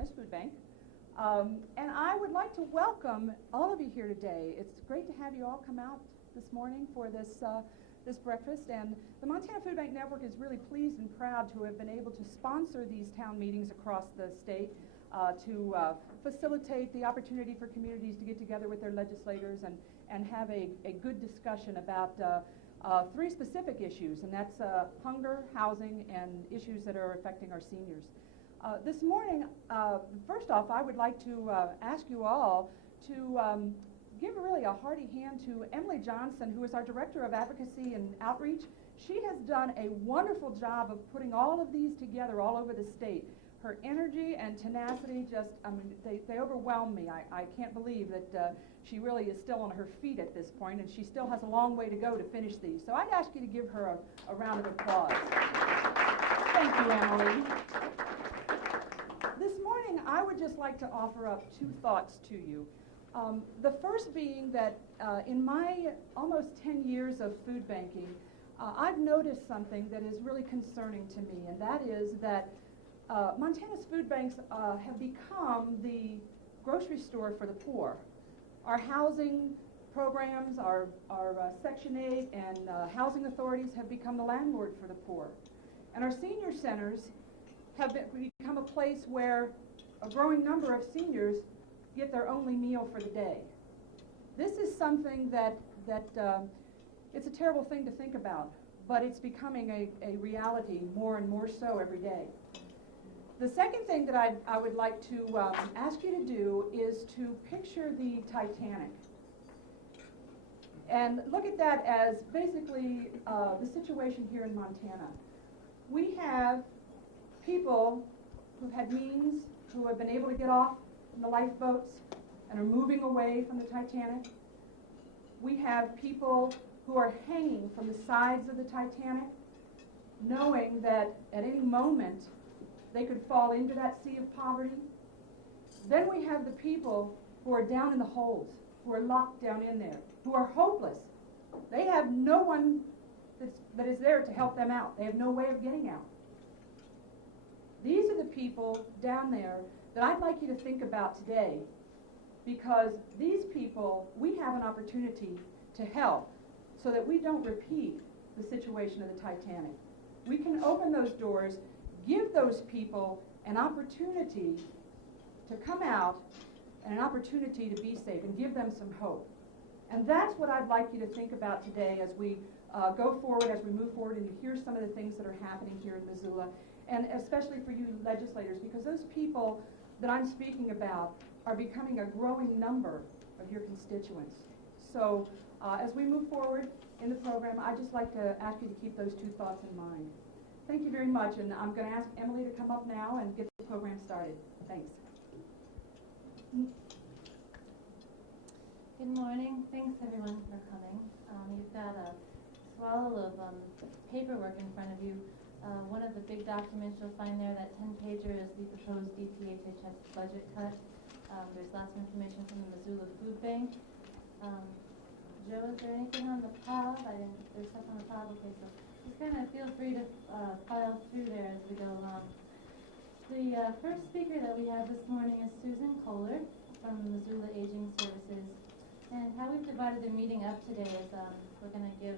Montana's Food Bank. And I would like to welcome all of you here today. It's great to have you all come out this morning for this breakfast. And the Montana Food Bank Network is really pleased and proud to have been able to sponsor these town meetings across the state to facilitate the opportunity for communities to get together with their legislators and have a good discussion about three specific issues, and that's hunger, housing, and issues that are affecting our seniors. This morning, first off, I would like to ask you all to give really a hearty hand to Emily Johnson, who is our Director of Advocacy and Outreach. She has done a wonderful job of putting all of these together all over the state. Her energy and tenacity just, they overwhelm me. I can't believe that she really is still on her feet at this point, and she still has a long way to go to finish these. So I'd ask you to give her a round of applause. Thank you, Emily. This morning, I would just like to offer up two thoughts to you. The first being that in my almost 10 years of food banking, I've noticed something that is really concerning to me, and that is that Montana's food banks have become the grocery store for the poor. Our housing programs, our Section 8 and housing authorities have become the landlord for the poor. And our senior centers have become a place where a growing number of seniors get their only meal for the day. This is something that it's a terrible thing to think about, but it's becoming a reality more and more so every day. The second thing that I would like to ask you to do is to picture the Titanic and look at that as basically the situation here in Montana. We have people who've had means, who have been able to get off in the lifeboats and are moving away from the Titanic. We have people who are hanging from the sides of the Titanic, knowing that at any moment they could fall into that sea of poverty. Then we have the people who are down in the holds, who are locked down in there, who are hopeless. They have no one that is there to help them out. They have no way of getting out. These are the people down there that I'd like you to think about today, because these people, we have an opportunity to help so that we don't repeat the situation of the Titanic. We can open those doors, give those people an opportunity to come out and an opportunity to be safe and give them some hope. And that's what I'd like you to think about today as we go forward, as we move forward and you hear some of the things that are happening here in Missoula, and especially for you legislators, because those people that I'm speaking about are becoming a growing number of your constituents. So as we move forward in the program, I'd just like to ask you to keep those two thoughts in mind. Thank you very much, and I'm going to ask Emily to come up now and get the program started. Thanks. Good morning. Thanks everyone for coming. You've got a swallow of paperwork in front of you. One of the big documents you'll find there, that 10-pager, is the proposed DPHHS budget cut. There's lots of information from the Missoula Food Bank. Joe, is there anything on the pile? There's stuff on the pile. Okay, so just kind of feel free to file through there as we go along. The first speaker that we have this morning is Susan Kohler from Missoula Aging Services. And how we've divided the meeting up today is we're going to give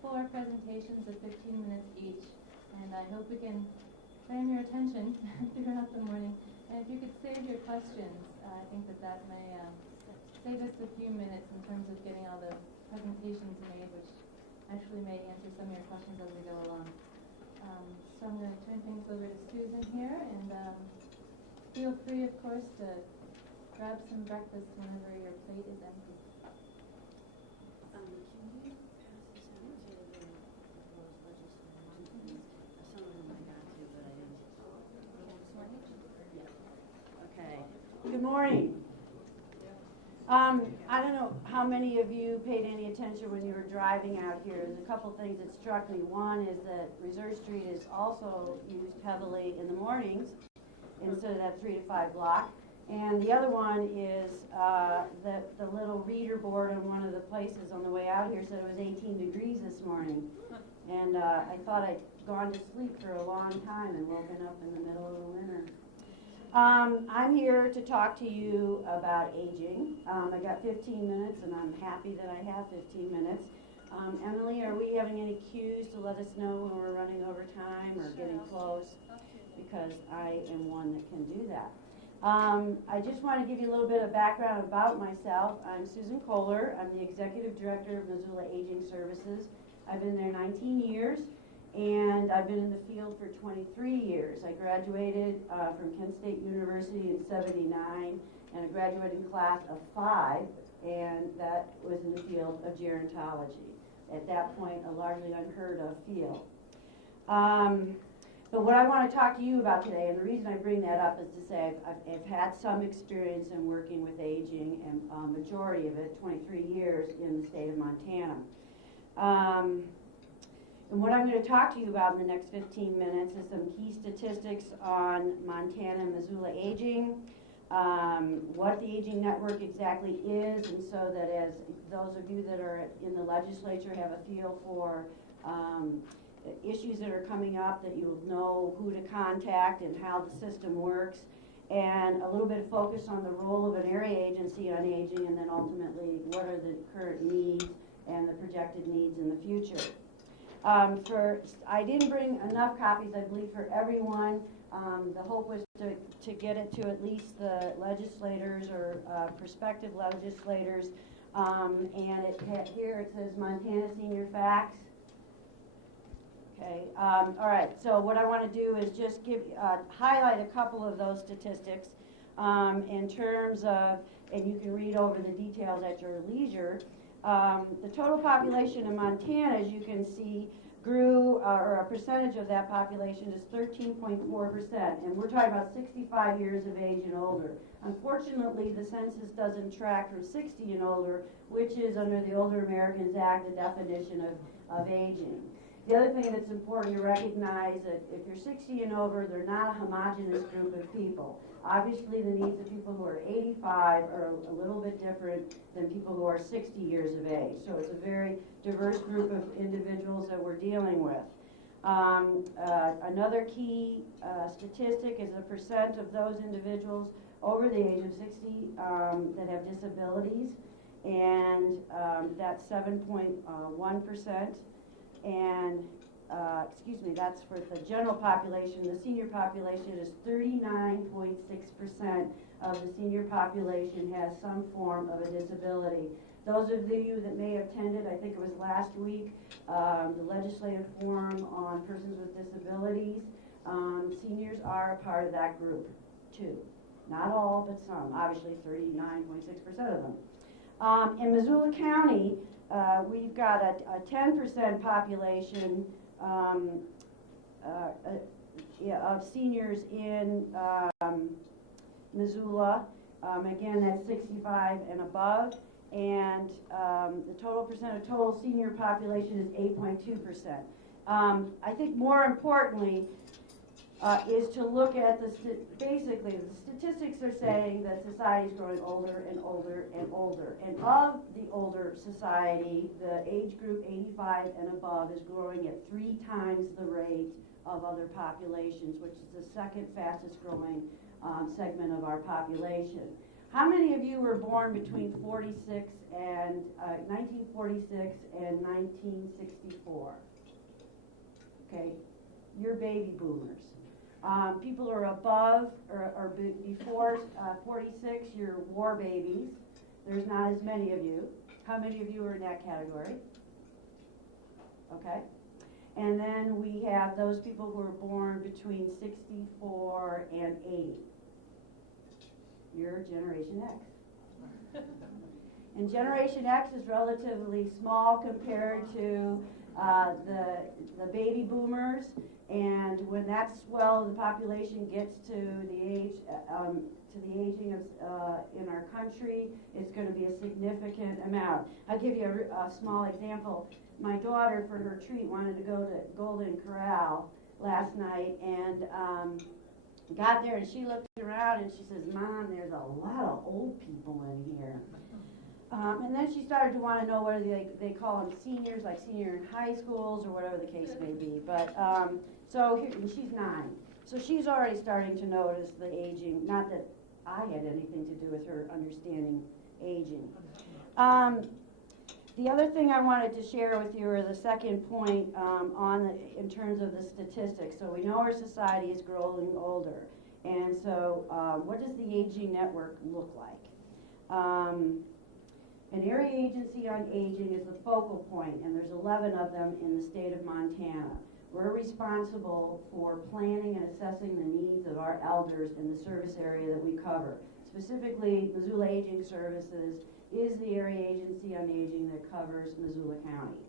4 presentations of 15 minutes each. And I hope we can claim your attention throughout the morning. And if you could save your questions, I think that may save us a few minutes in terms of getting all the presentations made, which actually may answer some of your questions as we go along. So I'm going to turn things over to Susan here, and feel free, of course, to grab some breakfast whenever your plate is empty. Can you pass this out to the proposed legislation? Some of them I got to, but I didn't. Yeah. Okay. Good morning. I don't know how many of you paid any attention when you were driving out here. There's a couple things that struck me. One is that Reserve Street is also used heavily in the mornings instead of that 3 to 5 block. And the other one is the little reader board on one of the places on the way out here said it was 18 degrees this morning. And I thought I'd gone to sleep for a long time and woken up in the middle of the winter. I'm here to talk to you about aging. I got 15 minutes, and I'm happy that I have 15 minutes. Emily, are we having any cues to let us know when we're running over time or getting close? Because I am one that can do that. I just want to give you a little bit of background about myself. I'm Susan Kohler. I'm the Executive Director of Missoula Aging Services. I've been there 19 years, and I've been in the field for 23 years. I graduated from Kent State University in '79, and a graduating class of 5, and that was in the field of gerontology. At that point, a largely unheard of field. But what I want to talk to you about today, and the reason I bring that up is to say I've had some experience in working with aging, and a majority of it, 23 years, in the state of Montana. And what I'm going to talk to you about in the next 15 minutes is some key statistics on Montana and Missoula aging, what the Aging Network exactly is, and so that as those of you that are in the legislature have a feel for issues that are coming up, that you'll know who to contact and how the system works, and a little bit of focus on the role of an area agency on aging, and then ultimately what are the current needs and the projected needs in the future. I didn't bring enough copies, I believe, for everyone. The hope was to get it to at least the legislators or prospective legislators. And here it says Montana Senior Facts. Okay. All right. So what I want to do is just highlight a couple of those statistics in terms of, and you can read over the details at your leisure. The total population in Montana, as you can see, grew, or a percentage of that population is 13.4%, and we're talking about 65 years of age and older. Unfortunately, the census doesn't track for 60 and older, which is under the Older Americans Act, the definition of aging. The other thing that's important to recognize that if you're 60 and over, they're not a homogeneous group of people. Obviously, the needs of people who are 85 are a little bit different than people who are 60 years of age. So it's a very diverse group of individuals that we're dealing with. Another key statistic is the percent of those individuals over the age of 60 that have disabilities, and that's 7.1%. And that's for the general population. The senior population is 39.6% of the senior population has some form of a disability. Those of you that may have attended, I think it was last week, the legislative forum on persons with disabilities, seniors are a part of that group too. Not all, but some. Obviously 39.6% of them. In Missoula County, we've got a 10% population of seniors in Missoula. Again, that's 65 and above. And the total percent of total senior population is 8.2%. I think more importantly is to look at basically the statistics are saying that society is growing older and older and older. And of the older society, the age group 85 and above is growing at 3 times the rate of other populations, which is the second fastest growing segment of our population. How many of you were born between 1946 and 1964? Okay, you're baby boomers. People who are above or before 46, you're war babies. There's not as many of you. How many of you are in that category? Okay. And then we have those people who are born between 64 and 80. You're Generation X. And Generation X is relatively small compared to the baby boomers. And when that swell of the population gets to the age, to the aging of in our country, it's going to be a significant amount. I'll give you a small example. My daughter, for her treat, wanted to go to Golden Corral last night, and got there, and she looked around, and she says, "Mom, there's a lot of old people in here." And then she started to want to know whether they call them seniors, like senior in high schools or whatever the case may be. But so here, and she's 9. So she's already starting to notice the aging, not that I had anything to do with her understanding aging. The other thing I wanted to share with you, or the second point in terms of the statistics. So we know our society is growing older, and so what does the aging network look like? An area agency on aging is the focal point, and there's 11 of them in the state of Montana. We're responsible for planning and assessing the needs of our elders in the service area that we cover. Specifically, Missoula Aging Services is the area agency on aging that covers Missoula County.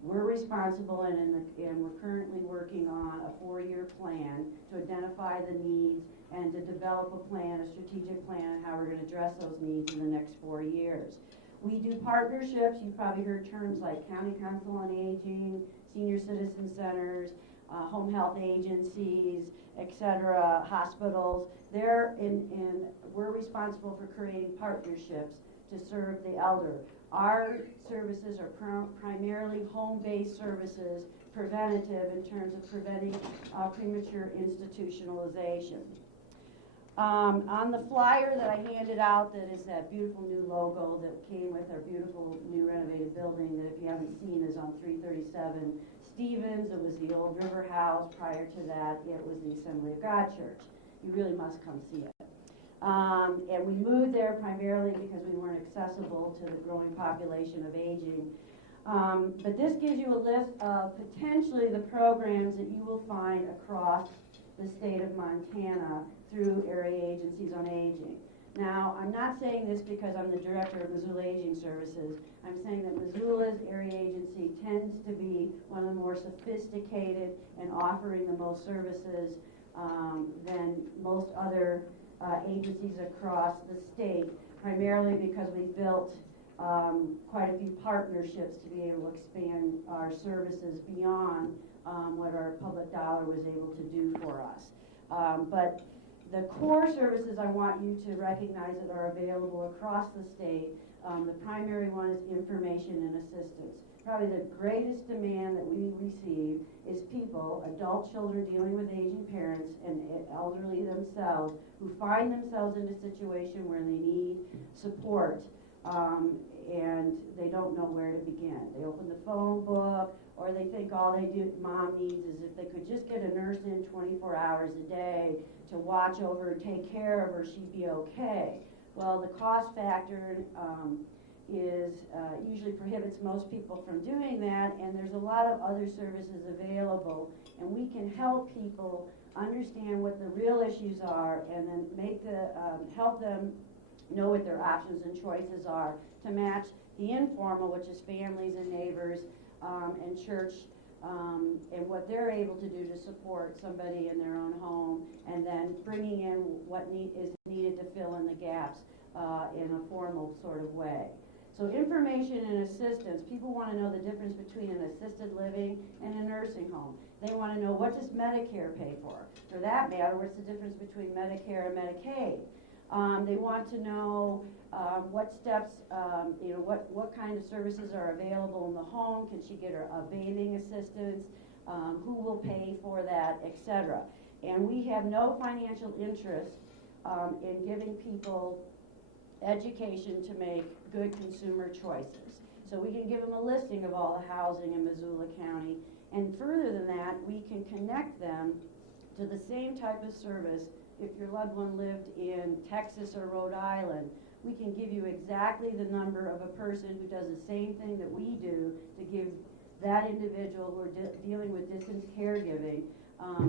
We're responsible, and we're currently working on a 4-year plan to identify the needs and to develop a plan, a strategic plan, on how we're going to address those needs in the next 4 years. We do partnerships. You've probably heard terms like County Council on Aging, senior citizen centers, home health agencies, etc., hospitals. We're responsible for creating partnerships to serve the elder. Our services are primarily home-based services, preventative in terms of preventing premature institutionalization. On the flyer that I handed out, that is that beautiful new logo that came with our beautiful new renovated building that, if you haven't seen, is on 337 Stevens. It was the old River House. Prior to that, it was the Assembly of God Church. You really must come see it. And we moved there primarily because we weren't accessible to the growing population of aging. But this gives you a list of potentially the programs that you will find across the state of Montana through area agencies on aging. Now, I'm not saying this because I'm the director of Missoula Aging Services. I'm saying that Missoula's area agency tends to be one of the more sophisticated and offering the most services than most other agencies across the state, primarily because we built quite a few partnerships to be able to expand our services beyond what our public dollar was able to do for us. But the core services I want you to recognize that are available across the state, the primary one is information and assistance. Probably the greatest demand that we receive is people, adult children dealing with aging parents and elderly themselves, who find themselves in a situation where they need support and they don't know where to begin. They open the phone book, or they think all mom needs is if they could just get a nurse in 24 hours a day to watch over and take care of her, she'd be okay. Well, the cost factor usually prohibits most people from doing that, and there's a lot of other services available, and we can help people understand what the real issues are, and then help them know what their options and choices are to match the informal, which is families and neighbors and church, and what they're able to do to support somebody in their own home, and then bringing in what is needed to fill in the gaps in a formal sort of way. So information and assistance, people want to know the difference between an assisted living and a nursing home. They want to know, what does Medicare pay for? For that matter, what's the difference between Medicare and Medicaid? They want to know what steps, what kind of services are available in the home. Can she get a bathing assistance? Who will pay for that, etc. And we have no financial interest in giving people education to make good consumer choices. So we can give them a listing of all the housing in Missoula County, and further than that, we can connect them to the same type of service. If your loved one lived in Texas or Rhode Island, we can give you exactly the number of a person who does the same thing that we do to give that individual who are dealing with distance caregiving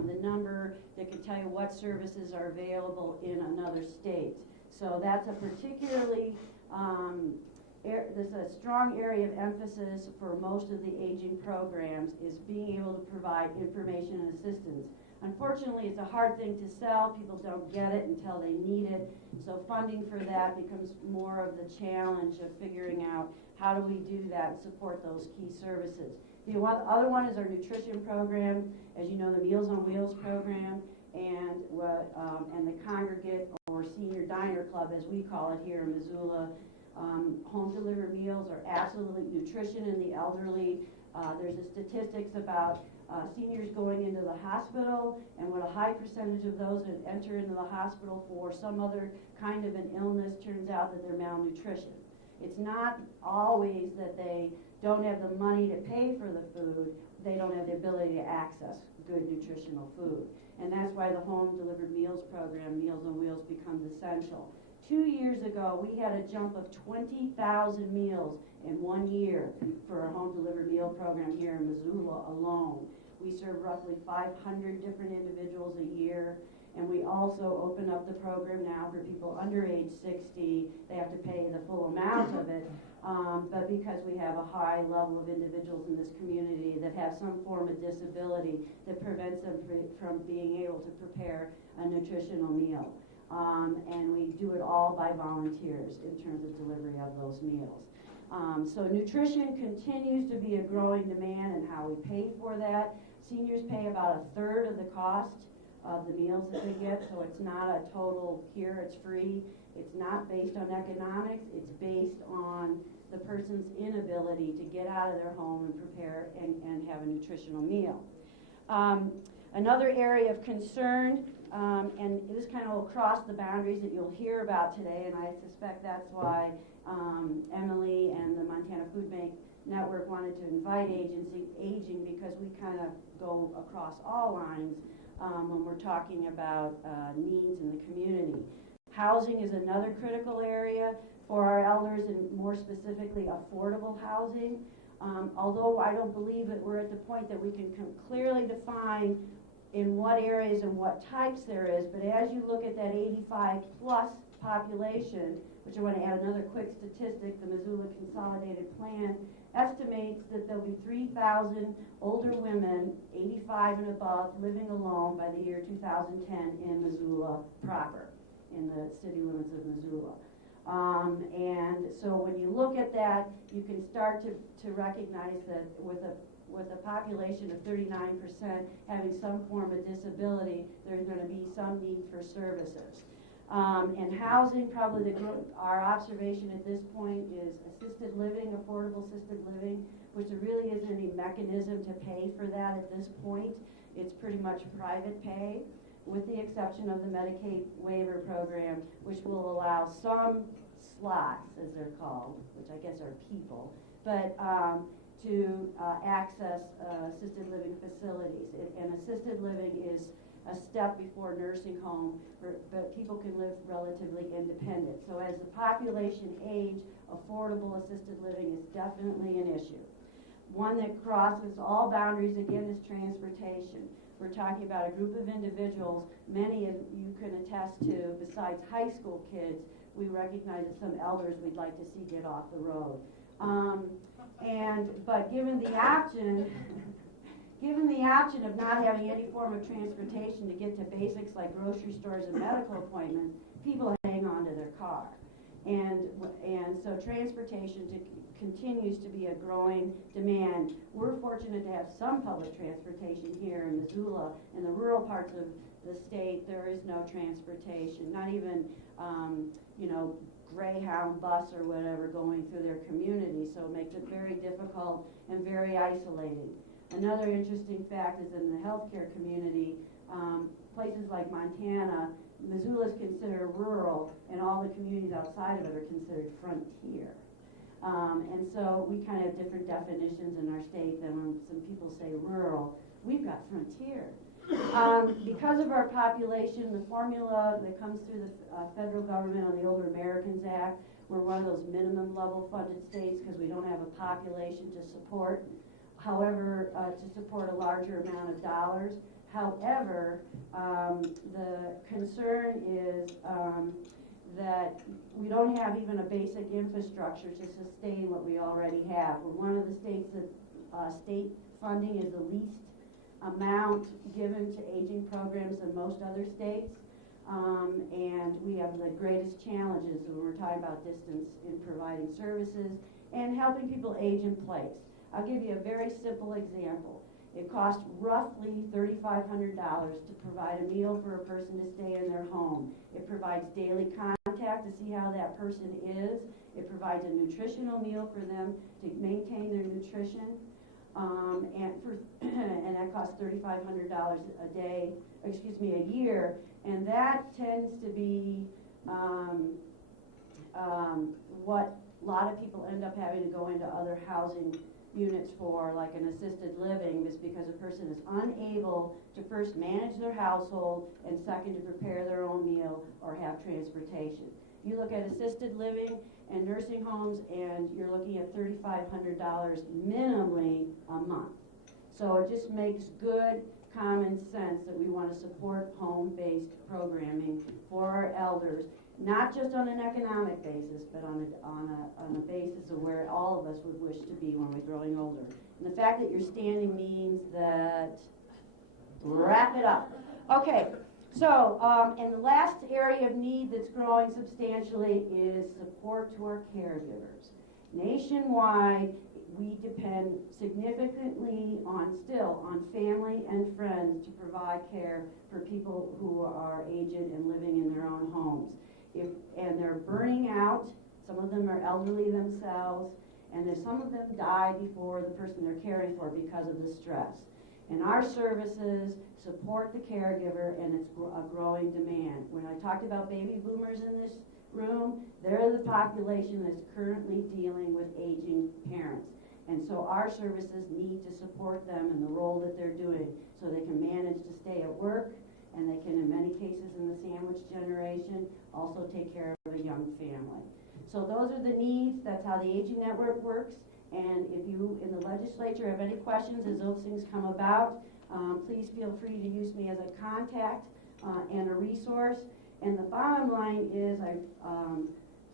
the number that can tell you what services are available in another state. So that's a particularly, there's a strong area of emphasis for most of the aging programs, is being able to provide information and assistance. Unfortunately, it's a hard thing to sell. People don't get it until they need it. So funding for that becomes more of the challenge of figuring out how do we do that and support those key services. The other one is our nutrition program. As you know, the Meals on Wheels program and the Congregate or Senior Diner Club, as we call it here in Missoula. Home delivered meals are absolutely nutrition in the elderly. There's the statistics about seniors going into the hospital, and what a high percentage of those that enter into the hospital for some other kind of an illness turns out that they're malnutrition. It's not always that they don't have the money to pay for the food, they don't have the ability to access good nutritional food. And that's why the home delivered meals program, Meals on Wheels, becomes essential. 2 years ago, we had a jump of 20,000 meals in 1 year for our home delivered meal program here in Missoula alone. We serve roughly 500 different individuals a year, and we also open up the program now for people under age 60. They have to pay the full amount of it, but because we have a high level of individuals in this community that have some form of disability that prevents them from being able to prepare a nutritional meal. And we do it all by volunteers in terms of delivery of those meals. So nutrition continues to be a growing demand, and how we pay for that. Seniors pay about 1/3 of the cost of the meals that they get, so it's not a total here, it's free. It's not based on economics, it's based on the person's inability to get out of their home and prepare and have a nutritional meal. Another area of concern, and this kind of will cross the boundaries that you'll hear about today, and I suspect that's why Emily and the Montana Food Bank Network wanted to invite aging, because we kind of go across all lines when we're talking about needs in the community. Housing is another critical area for our elders, and more specifically affordable housing. Although I don't believe that we're at the point that we can clearly define in what areas and what types there is, but as you look at that 85 plus population, which I want to add another quick statistic, the Missoula Consolidated Plan estimates that there'll be 3,000 older women, 85 and above, living alone by the year 2010 in Missoula proper, in the city limits of Missoula. And so when you look at that, you can start to recognize that with a population of 39% having some form of disability, there's going to be some need for services. And housing, probably our observation at this point is assisted living, affordable assisted living, which there really isn't any mechanism to pay for that at this point. It's pretty much private pay, with the exception of the Medicaid waiver program, which will allow some slots, as they're called, which I guess are people, but to access assisted living facilities. And assisted living is a step before nursing home, but people can live relatively independent. So as the population age, affordable assisted living is definitely an issue. One that crosses all boundaries, again, is transportation. We're talking about a group of individuals, many of you can attest to, besides high school kids, we recognize that some elders we'd like to see get off the road. But given the option of not having any form of transportation to get to basics like grocery stores and medical appointments, people hang on to their car. And so transportation continues to be a growing demand. We're fortunate to have some public transportation here in Missoula. In the rural parts of the state, there is no transportation, not even Greyhound bus or whatever going through their community, so it makes it very difficult and very isolating. Another interesting fact is in the healthcare community, places like Montana, Missoula is considered rural, and all the communities outside of it are considered frontier. And so we kind of have different definitions in our state than when some people say rural. We've got frontier. Because of our population, the formula that comes through the federal government on the Older Americans Act, we're one of those minimum level funded states because we don't have a population to support. However, to support a larger amount of dollars. However, the concern is that we don't have even a basic infrastructure to sustain what we already have. We're one of the states that state funding is the least amount given to aging programs than most other states. And we have the greatest challenges when we're talking about distance in providing services and helping people age in place. I'll give you a very simple example. It costs roughly $3,500 to provide a meal for a person to stay in their home. It provides daily contact to see how that person is. It provides a nutritional meal for them to maintain their nutrition. and that costs $3,500 a year, and that tends to be what a lot of people end up having to go into other housing units for, like an assisted living, is because a person is unable to first manage their household and second to prepare their own meal or have transportation. You look at assisted living and nursing homes and you're looking at $3,500 minimally a month. So it just makes good common sense that we want to support home-based programming for our elders, not just on an economic basis, but on a basis of where all of us would wish to be when we're growing older. And the fact that you're standing means that, wrap it up. Okay, so, and the last area of need that's growing substantially is support to our caregivers. Nationwide, we depend significantly on family and friends to provide care for people who are aged and living in their own homes. And they're burning out. Some of them are elderly themselves, and some of them die before the person they're caring for because of the stress. And our services support the caregiver, and it's a growing demand. When I talked about baby boomers in this room, they're the population that's currently dealing with aging parents. And so our services need to support them in the role that they're doing so they can manage to stay at work, and they can, in many cases in the sandwich generation, also take care of a young family. So those are the needs. That's how the Aging Network works. And if you in the legislature have any questions as those things come about, please feel free to use me as a contact and a resource. And the bottom line is,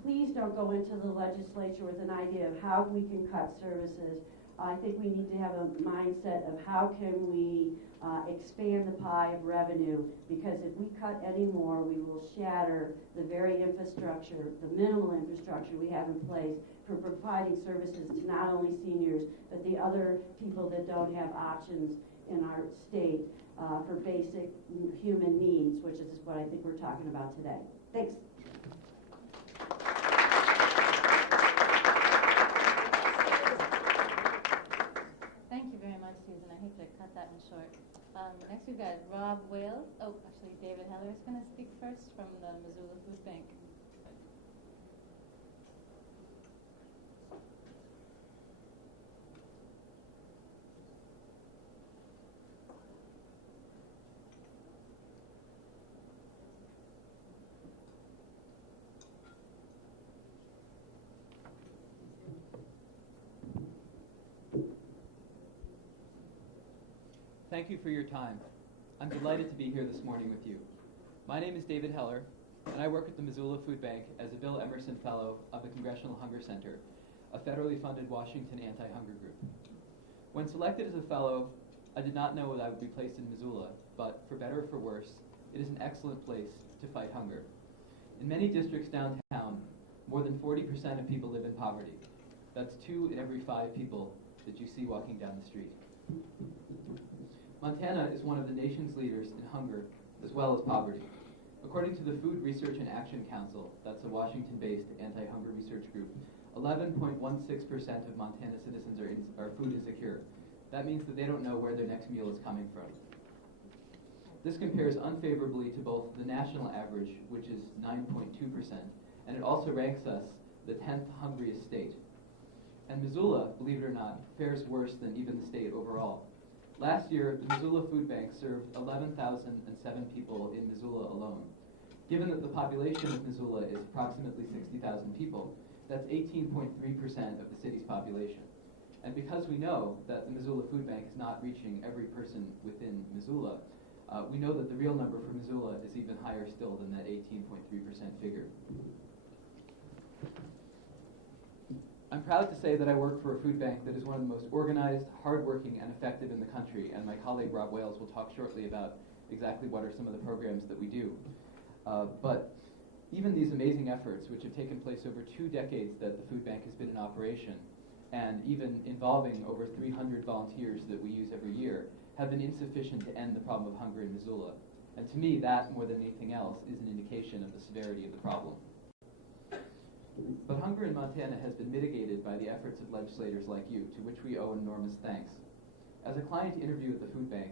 please don't go into the legislature with an idea of how we can cut services. I think we need to have a mindset of how can we expand the pie of revenue, because if we cut any more, we will shatter the very infrastructure, the minimal infrastructure we have in place for providing services to not only seniors, but the other people that don't have options in our state for basic human needs, which is what I think we're talking about today. Thanks. Thank you very much, Susan. I hate to cut that one short. Next we've got Rob Wales. Oh, actually, David Heller is going to speak first from the Missoula Food Bank. Thank you for your time. I'm delighted to be here this morning with you. My name is David Heller, and I work at the Missoula Food Bank as a Bill Emerson Fellow of the Congressional Hunger Center, a federally funded Washington anti-hunger group. When selected as a fellow, I did not know that I would be placed in Missoula, but for better or for worse, it is an excellent place to fight hunger. In many districts downtown, more than 40% of people live in poverty. That's 2 in every 5 people that you see walking down the street. Montana is one of the nation's leaders in hunger as well as poverty. According to the Food Research and Action Council, that's a Washington-based anti-hunger research group, 11.16% of Montana citizens are food insecure. That means that they don't know where their next meal is coming from. This compares unfavorably to both the national average, which is 9.2%, and it also ranks us the 10th hungriest state. And Missoula, believe it or not, fares worse than even the state overall. Last year, the Missoula Food Bank served 11,007 people in Missoula alone. Given that the population of Missoula is approximately 60,000 people, that's 18.3% of the city's population. And because we know that the Missoula Food Bank is not reaching every person within Missoula, we know that the real number for Missoula is even higher still than that 18.3% figure. I'm proud to say that I work for a food bank that is one of the most organized, hardworking, and effective in the country, and my colleague Rob Wales will talk shortly about exactly what are some of the programs that we do. But even these amazing efforts, which have taken place over 2 decades that the food bank has been in operation, and even involving over 300 volunteers that we use every year, have been insufficient to end the problem of hunger in Missoula. And to me, that, more than anything else, is an indication of the severity of the problem. But hunger in Montana has been mitigated by the efforts of legislators like you, to which we owe enormous thanks. As a client interview at the food bank,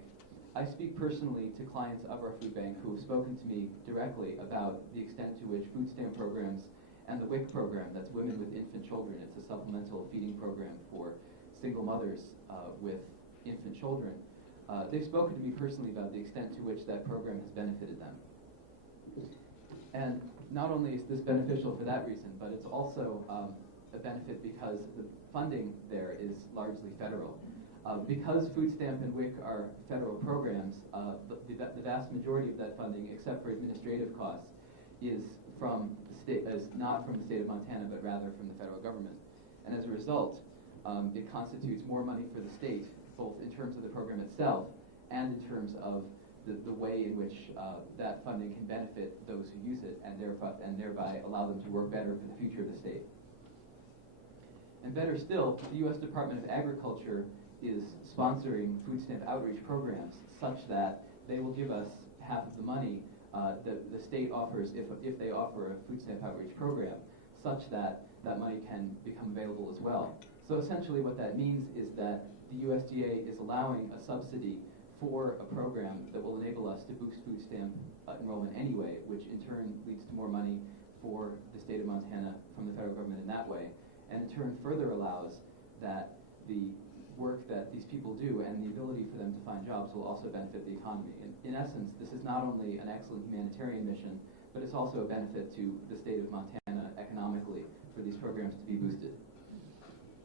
I speak personally to clients of our food bank who have spoken to me directly about the extent to which food stamp programs and the WIC program, that's Women with Infant Children, it's a supplemental feeding program for single mothers with infant children. They've spoken to me personally about the extent to which that program has benefited them. And not only is this beneficial for that reason, but it's also a benefit because the funding there is largely federal. Because food stamp and WIC are federal programs, the vast majority of that funding, except for administrative costs, is not from the state of Montana, but rather from the federal government. And as a result, it constitutes more money for the state, both in terms of the program itself and in terms of the way in which that funding can benefit those who use it and thereby allow them to work better for the future of the state. And better still, the U.S. Department of Agriculture is sponsoring food stamp outreach programs such that they will give us half of the money that the state offers if they offer a food stamp outreach program, such that that money can become available as well. So essentially what that means is that the USDA is allowing a subsidy for a program that will enable us to boost food stamp enrollment anyway, which in turn leads to more money for the state of Montana from the federal government in that way, and in turn further allows that the work that these people do and the ability for them to find jobs will also benefit the economy. In essence, this is not only an excellent humanitarian mission, but it's also a benefit to the state of Montana economically for these programs to be boosted.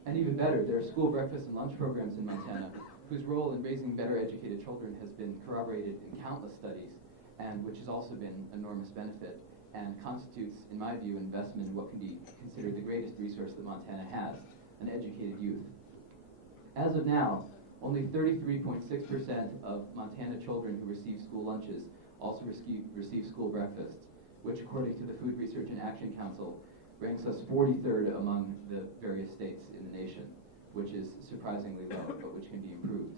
And even better, there are school breakfast and lunch programs in Montana whose role in raising better educated children has been corroborated in countless studies, and which has also been enormous benefit and constitutes, in my view, an investment in what can be considered the greatest resource that Montana has, an educated youth. As of now, only 33.6% of Montana children who receive school lunches also receive school breakfasts, which according to the Food Research and Action Council ranks us 43rd among the various states in the nation, which is surprisingly low, but which can be improved.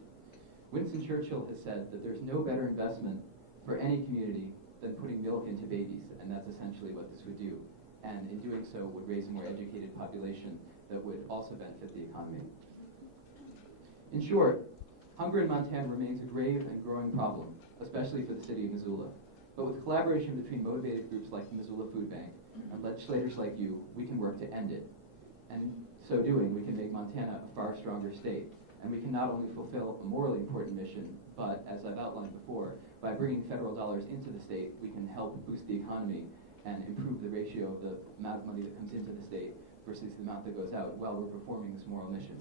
Winston Churchill has said that there's no better investment for any community than putting milk into babies, and that's essentially what this would do. And in doing so would raise a more educated population that would also benefit the economy. In short, hunger in Montana remains a grave and growing problem, especially for the city of Missoula. But with collaboration between motivated groups like the Missoula Food Bank and legislators like you, we can work to end it. And in so doing, we can make Montana a far stronger state. And we can not only fulfill a morally important mission, but as I've outlined before, by bringing federal dollars into the state, we can help boost the economy and improve the ratio of the amount of money that comes into the state versus the amount that goes out while we're performing this moral mission.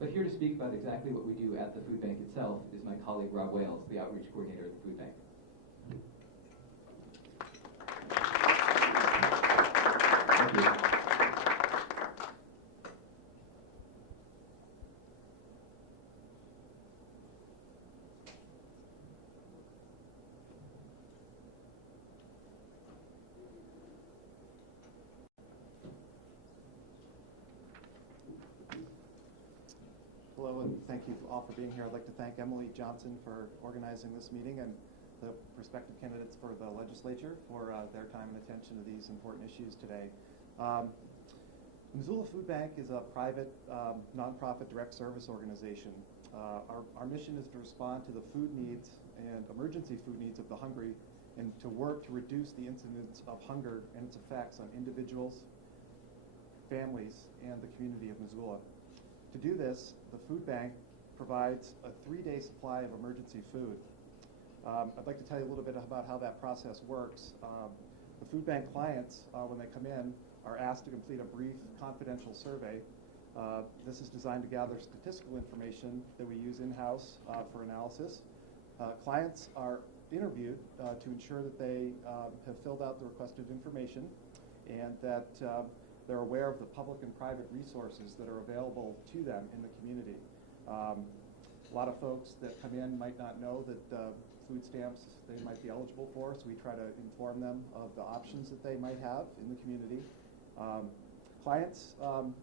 But here to speak about exactly what we do at the food bank itself is my colleague Rob Wales, the outreach coordinator at the food bank. Thank you. Hello, and thank you all for being here. I'd like to thank Emily Johnson for organizing this meeting and the prospective candidates for the legislature for their time and attention to these important issues today. Missoula Food Bank is a private, nonprofit direct service organization. Our mission is to respond to the food needs and emergency food needs of the hungry and to work to reduce the incidence of hunger and its effects on individuals, families, and the community of Missoula. To do this, the food bank provides a 3-day supply of emergency food. I'd like to tell you a little bit about how that process works. The food bank clients, when they come in, are asked to complete a brief confidential survey. This is designed to gather statistical information that we use in-house for analysis. Clients are interviewed to ensure that they have filled out the requested information and that they're aware of the public and private resources that are available to them in the community. A lot of folks that come in might not know that food stamps they might be eligible for, so we try to inform them of the options that they might have in the community. Clients,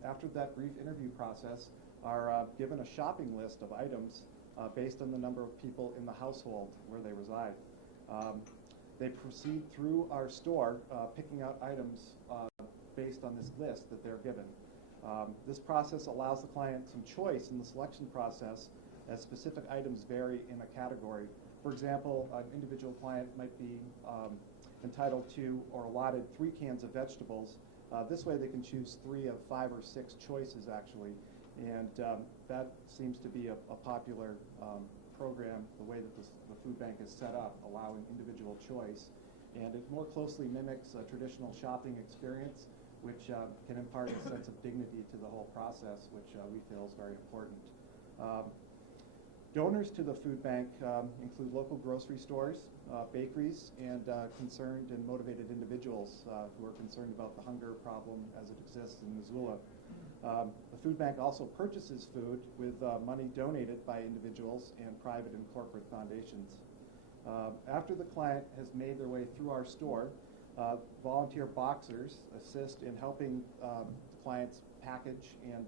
after that brief interview process, are given a shopping list of items based on the number of people in the household where they reside. They proceed through our store picking out items based on this list that they're given. This process allows the client some choice in the selection process as specific items vary in a category. For example, an individual client might be entitled to or allotted 3 cans of vegetables. This way they can choose 3 of 5 or 6 choices, actually. And that seems to be a popular program, the way that the food bank is set up, allowing individual choice. And it more closely mimics a traditional shopping experience, which can impart a sense of dignity to the whole process, which we feel is very important. Donors to the food bank include local grocery stores, bakeries, and concerned and motivated individuals who are concerned about the hunger problem as it exists in Missoula. The food bank also purchases food with money donated by individuals and private and corporate foundations. After the client has made their way through our store, volunteer boxers assist in helping clients package and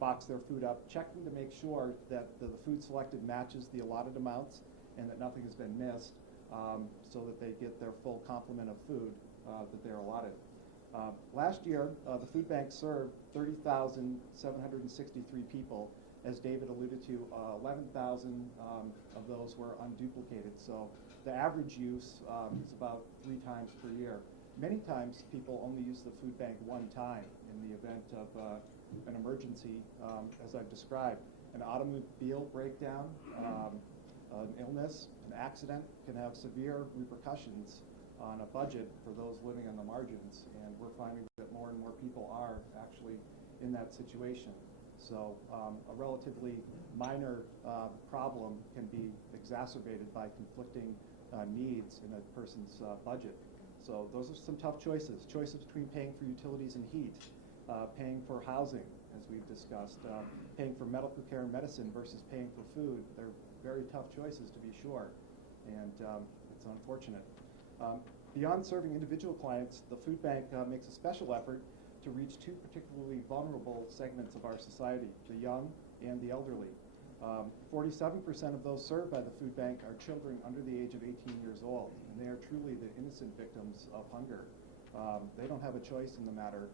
box their food up, checking to make sure that the food selected matches the allotted amounts and that nothing has been missed, so that they get their full complement of food that they're allotted. Last year, the food bank served 30,763 people. As David alluded to, 11,000 of those were unduplicated. So the average use is about 3 times per year. Many times people only use the food bank one time in the event of an emergency, as I've described. An automobile breakdown, an illness, an accident can have severe repercussions on a budget for those living on the margins, and we're finding that more and more people are actually in that situation. So a relatively minor problem can be exacerbated by conflicting needs in a person's budget. So those are some tough choices. Choices between paying for utilities and heat, paying for housing, as we've discussed, paying for medical care and medicine versus paying for food. They're very tough choices, to be sure, and it's unfortunate. Beyond serving individual clients, the food bank makes a special effort to reach 2 particularly vulnerable segments of our society, the young and the elderly. 47% of those served by the food bank are children under the age of 18 years old, and they are truly the innocent victims of hunger. They don't have a choice in the matter.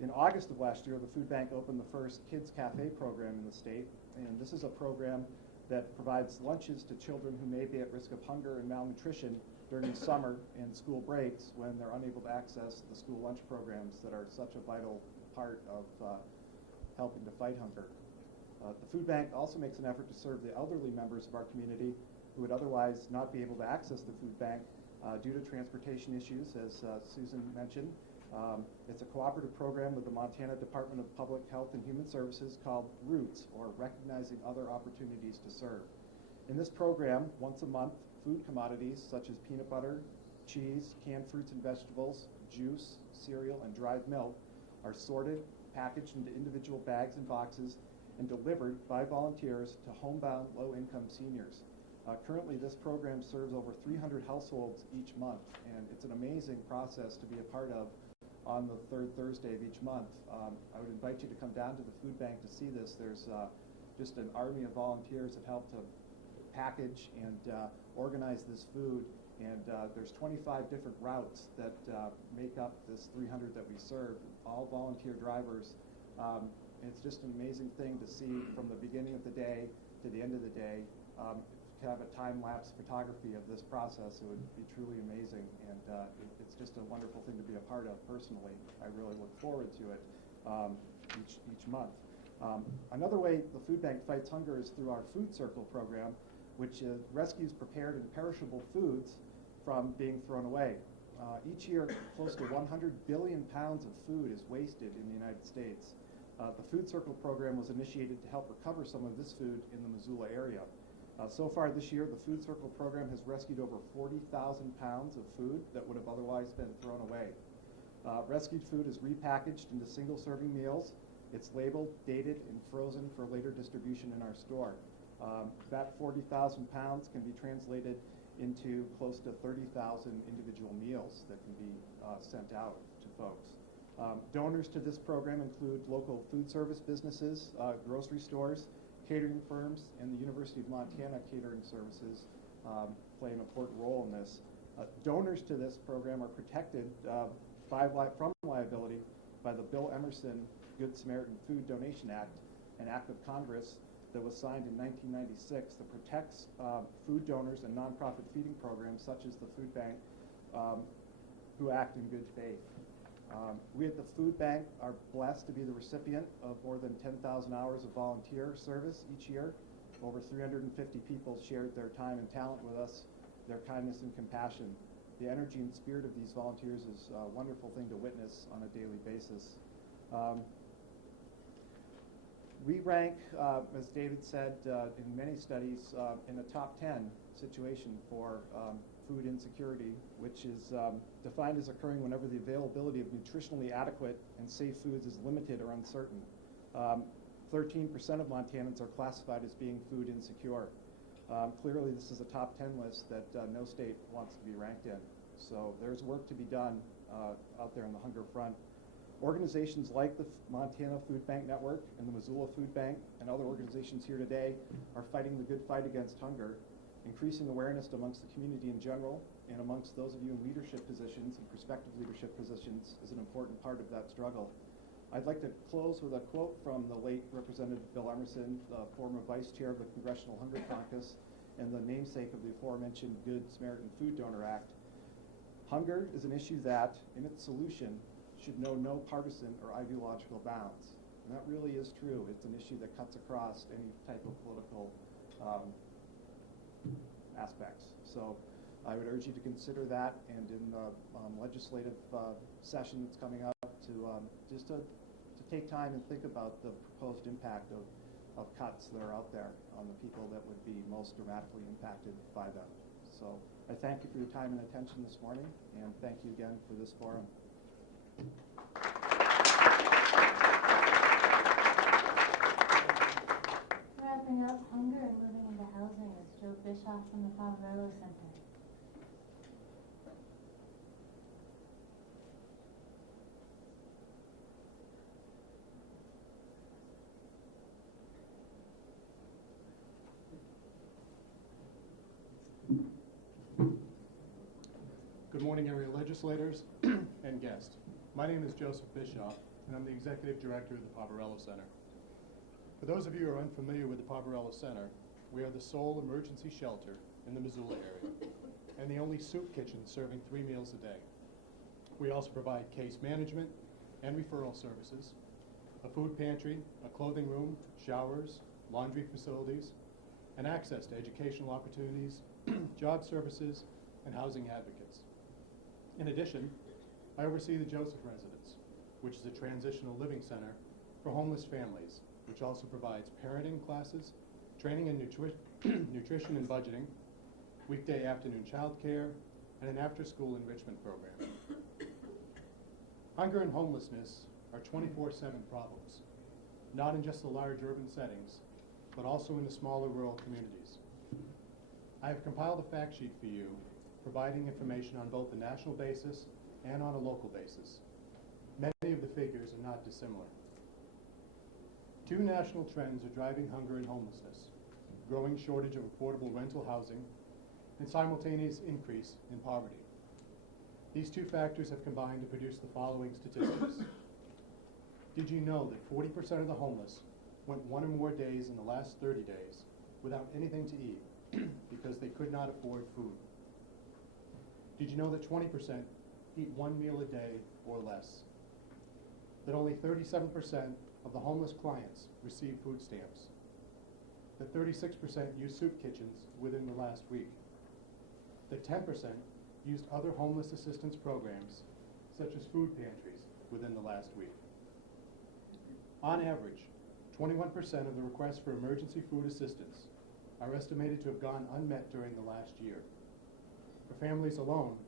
In August of last year, the food bank opened the first Kids Cafe program in the state, and this is a program that provides lunches to children who may be at risk of hunger and malnutrition during the summer and school breaks when they're unable to access the school lunch programs that are such a vital part of helping to fight hunger. The food bank also makes an effort to serve the elderly members of our community who would otherwise not be able to access the food bank due to transportation issues, as Susan mentioned. It's a cooperative program with the Montana Department of Public Health and Human Services called ROOTS, or Recognizing Other Opportunities to Serve. In this program, once a month, food commodities such as peanut butter, cheese, canned fruits and vegetables, juice, cereal, and dried milk are sorted, packaged into individual bags and boxes, and delivered by volunteers to homebound low-income seniors. Currently, this program serves over 300 households each month, and it's an amazing process to be a part of on the 3rd Thursday of each month. I would invite you to come down to the food bank to see this. There's just an army of volunteers that help to package and organize this food, and there's 25 different routes that make up this 300 that we serve, all volunteer drivers. It's just an amazing thing to see from the beginning of the day to the end of the day. To have a time-lapse photography of this process, it would be truly amazing, and it's just a wonderful thing to be a part of personally. I really look forward to it each month. Another way the food bank fights hunger is through our Food Circle program, which rescues prepared and perishable foods from being thrown away. Each year, close to 100 billion pounds of food is wasted in the United States. The Food Circle program was initiated to help recover some of this food in the Missoula area. So far this year, the Food Circle program has rescued over 40,000 pounds of food that would have otherwise been thrown away. Rescued food is repackaged into single-serving meals. It's labeled, dated, and frozen for later distribution in our store. That 40,000 pounds can be translated into close to 30,000 individual meals that can be sent out to folks. Donors to this program include local food service businesses, grocery stores, catering firms, and the University of Montana Catering Services play an important role in this. Donors to this program are protected from liability by the Bill Emerson Good Samaritan Food Donation Act, an act of Congress that was signed in 1996 that protects food donors and nonprofit feeding programs such as the food bank who act in good faith. We at the food bank are blessed to be the recipient of more than 10,000 hours of volunteer service each year. Over 350 people shared their time and talent with us, their kindness and compassion. The energy and spirit of these volunteers is a wonderful thing to witness on a daily basis. We rank, as David said, in many studies, in a top 10 situation for food insecurity, which is defined as occurring whenever the availability of nutritionally adequate and safe foods is limited or uncertain. 13% of Montanans are classified as being food insecure. Clearly, this is a top 10 list that no state wants to be ranked in. So there's work to be done out there on the hunger front. Organizations like the Montana Food Bank Network and the Missoula Food Bank and other organizations here today are fighting the good fight against hunger. Increasing awareness amongst the community in general and amongst those of you in leadership positions and prospective leadership positions is an important part of that struggle. I'd like to close with a quote from the late Representative Bill Emerson, the former vice chair of the Congressional Hunger Caucus and the namesake of the aforementioned Good Samaritan Food Donor Act. Hunger is an issue that, in its solution, should know no partisan or ideological bounds. And that really is true. It's an issue that cuts across any type of political aspects. So I would urge you to consider that, and in the legislative session that's coming up, to take time and think about the proposed impact of cuts that are out there on the people that would be most dramatically impacted by them. So I thank you for your time and attention this morning, and thank you again for this forum. Wrapping up hunger and moving into housing is Joe Bischoff from the Poverello Center. Good morning, area legislators and guests. My name is Joseph Bischoff, and I'm the Executive Director of the Poverello Center. For those of you who are unfamiliar with the Poverello Center, we are the sole emergency shelter in the Missoula area, and the only soup kitchen serving 3 meals a day. We also provide case management and referral services, a food pantry, a clothing room, showers, laundry facilities, and access to educational opportunities, job services, and housing advocates. In addition, I oversee the Joseph Residence, which is a transitional living center for homeless families, which also provides parenting classes, training in nutrition and budgeting, weekday afternoon childcare, and an after-school enrichment program. Hunger and homelessness are 24/7 problems, not in just the large urban settings, but also in the smaller rural communities. I have compiled a fact sheet for you, providing information on both a national basis and on a local basis. Many of the figures are not dissimilar. 2 national trends are driving hunger and homelessness: growing shortage of affordable rental housing and simultaneous increase in poverty. These 2 factors have combined to produce the following statistics. Did you know that 40% of the homeless went 1 or more days in the last 30 days without anything to eat because they could not afford food? Did you know that 20% eat 1 meal a day or less? That only 37% of the homeless clients receive food stamps? That 36% used soup kitchens within the last week? That 10% used other homeless assistance programs, such as food pantries, within the last week? On average, 21% of the requests for emergency food assistance are estimated to have gone unmet during the last year. For families alone,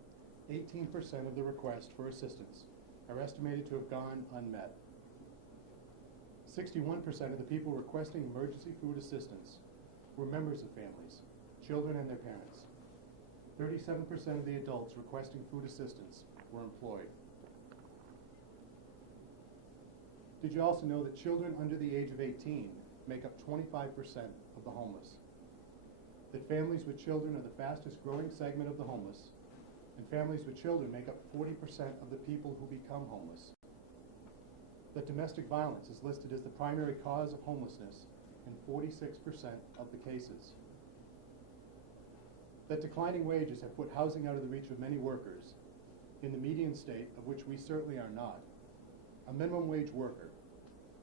18% of the requests for assistance are estimated to have gone unmet. 61% of the people requesting emergency food assistance were members of families, children and their parents. 37% of the adults requesting food assistance were employed. Did you also know that children under the age of 18 make up 25% of the homeless? That families with children are the fastest growing segment of the homeless, and families with children make up 40% of the people who become homeless. That domestic violence is listed as the primary cause of homelessness in 46% of the cases. That declining wages have put housing out of the reach of many workers, in the median state, of which we certainly are not. A minimum wage worker,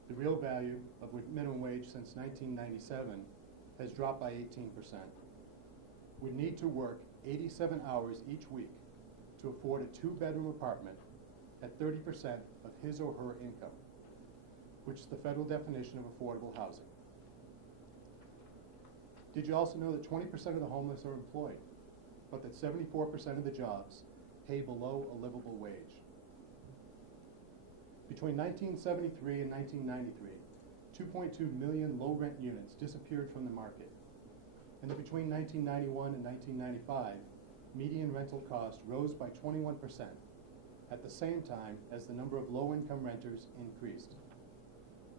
the real value of minimum wage since 1997, has dropped by 18%. Would need to work 87 hours each week to afford a 2-bedroom apartment at 30% of his or her income, which is the federal definition of affordable housing. Did you also know that 20% of the homeless are employed, but that 74% of the jobs pay below a livable wage? Between 1973 and 1993, 2.2 million low-rent units disappeared from the market. And that between 1991 and 1995, median rental cost rose by 21%, at the same time as the number of low-income renters increased.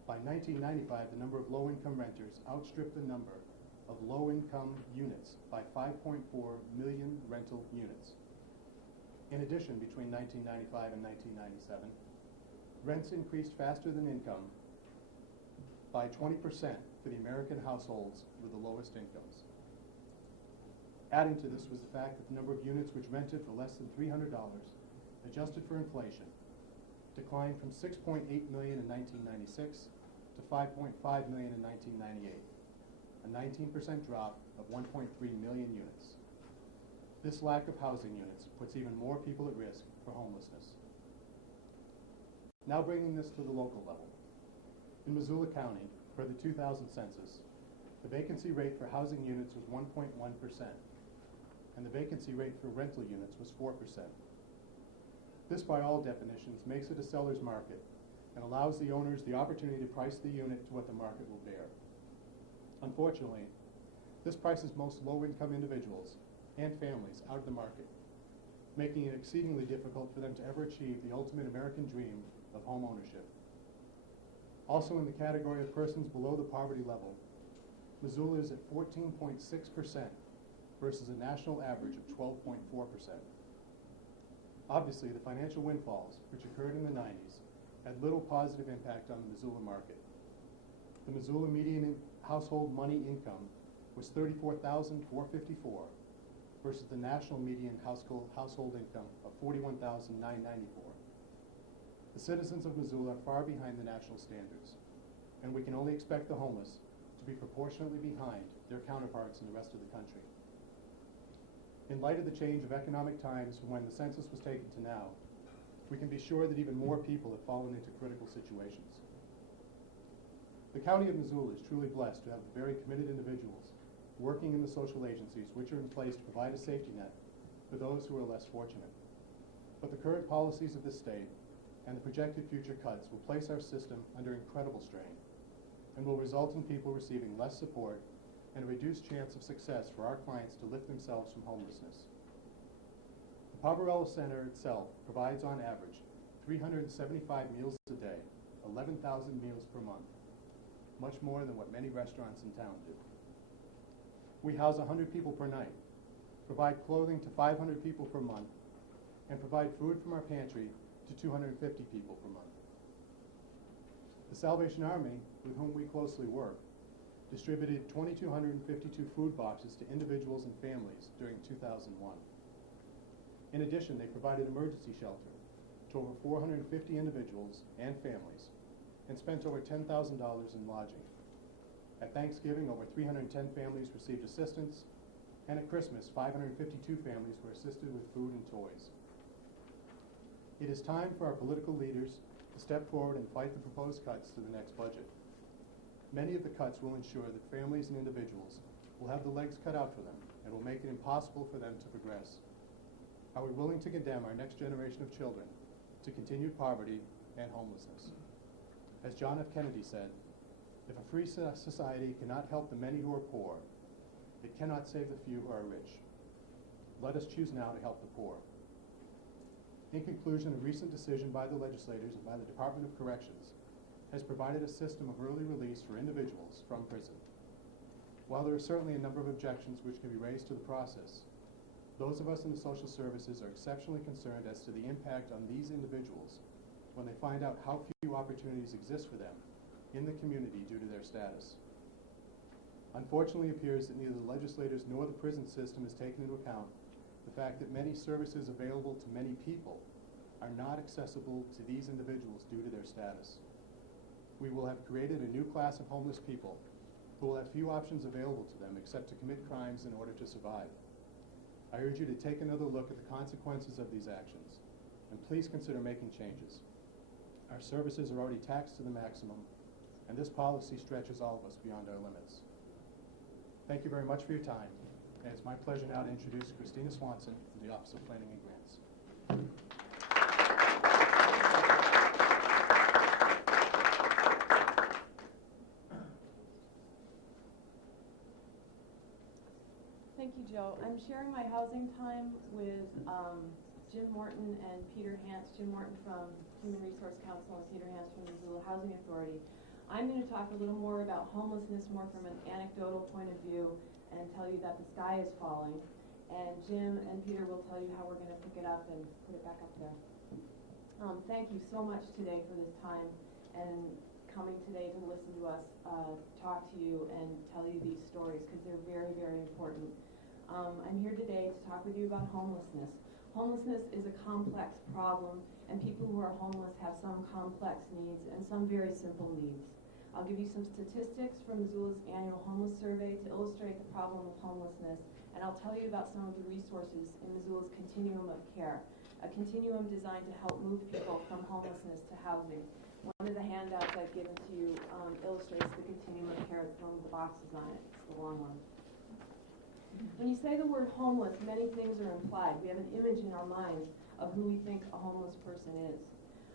By 1995, the number of low-income renters outstripped the number of low-income units by 5.4 million rental units. In addition, between 1995 and 1997, rents increased faster than income by 20% for the American households with the lowest incomes. Adding to this was the fact that the number of units which rented for less than $300, adjusted for inflation, declined from 6.8 million in 1996 to 5.5 million in 1998, a 19% drop of 1.3 million units. This lack of housing units puts even more people at risk for homelessness. Now bringing this to the local level. In Missoula County, for the 2000 census, the vacancy rate for housing units was 1.1%, and the vacancy rate for rental units was 4%. This, by all definitions, makes it a seller's market and allows the owners the opportunity to price the unit to what the market will bear. Unfortunately, this prices most low-income individuals and families out of the market, making it exceedingly difficult for them to ever achieve the ultimate American dream of home ownership. Also in the category of persons below the poverty level, Missoula is at 14.6% versus a national average of 12.4%. Obviously, the financial windfalls, which occurred in the 90s, had little positive impact on the Missoula market. The Missoula median household money income was $34,454 versus the national median household income of $41,994. The citizens of Missoula are far behind the national standards, and we can only expect the homeless to be proportionately behind their counterparts in the rest of the country. In light of the change of economic times from when the census was taken to now, we can be sure that even more people have fallen into critical situations. The County of Missoula is truly blessed to have very committed individuals working in the social agencies which are in place to provide a safety net for those who are less fortunate. But the current policies of this state and the projected future cuts will place our system under incredible strain and will result in people receiving less support and a reduced chance of success for our clients to lift themselves from homelessness. The Poverello Center itself provides on average 375 meals a day, 11,000 meals per month, much more than what many restaurants in town do. We house 100 people per night, provide clothing to 500 people per month, and provide food from our pantry to 250 people per month. The Salvation Army, with whom we closely work, distributed 2,252 food boxes to individuals and families during 2001. In addition, they provided emergency shelter to over 450 individuals and families and spent over $10,000 in lodging. At Thanksgiving, over 310 families received assistance, and at Christmas, 552 families were assisted with food and toys. It is time for our political leaders to step forward and fight the proposed cuts to the next budget. Many of the cuts will ensure that families and individuals will have the legs cut out for them and will make it impossible for them to progress. Are we willing to condemn our next generation of children to continued poverty and homelessness? As John F. Kennedy said, if a free society cannot help the many who are poor, it cannot save the few who are rich. Let us choose now to help the poor. In conclusion, a recent decision by the legislators and by the Department of Corrections has provided a system of early release for individuals from prison. While there are certainly a number of objections which can be raised to the process, those of us in the social services are exceptionally concerned as to the impact on these individuals when they find out how few opportunities exist for them in the community due to their status. Unfortunately, it appears that neither the legislators nor the prison system has taken into account the fact that many services available to many people are not accessible to these individuals due to their status. We will have created a new class of homeless people who will have few options available to them except to commit crimes in order to survive. I urge you to take another look at the consequences of these actions, and please consider making changes. Our services are already taxed to the maximum, and this policy stretches all of us beyond our limits. Thank you very much for your time, and it's my pleasure now to introduce Christina Swanson from the Office of Planning and Grants. Thank you, Joe. I'm sharing my housing time with Jim Morton and Peter Hance. Jim Morton from Human Resource Council and Peter Hance from the Missoula Housing Authority. I'm going to talk a little more about homelessness more from an anecdotal point of view and tell you that the sky is falling. And Jim and Peter will tell you how we're going to pick it up and put it back up there. Thank you so much today for this time and coming today to listen to us talk to you and tell you these stories because they're very, very important. I'm here today to talk with you about homelessness. Homelessness is a complex problem, and people who are homeless have some complex needs and some very simple needs. I'll give you some statistics from Missoula's annual homeless survey to illustrate the problem of homelessness, and I'll tell you about some of the resources in Missoula's continuum of care, a continuum designed to help move people from homelessness to housing. One of the handouts I've given to you illustrates the continuum of care. It's one with the boxes on it. It's the long one. When you say the word homeless, many things are implied. We have an image in our minds of who we think a homeless person is.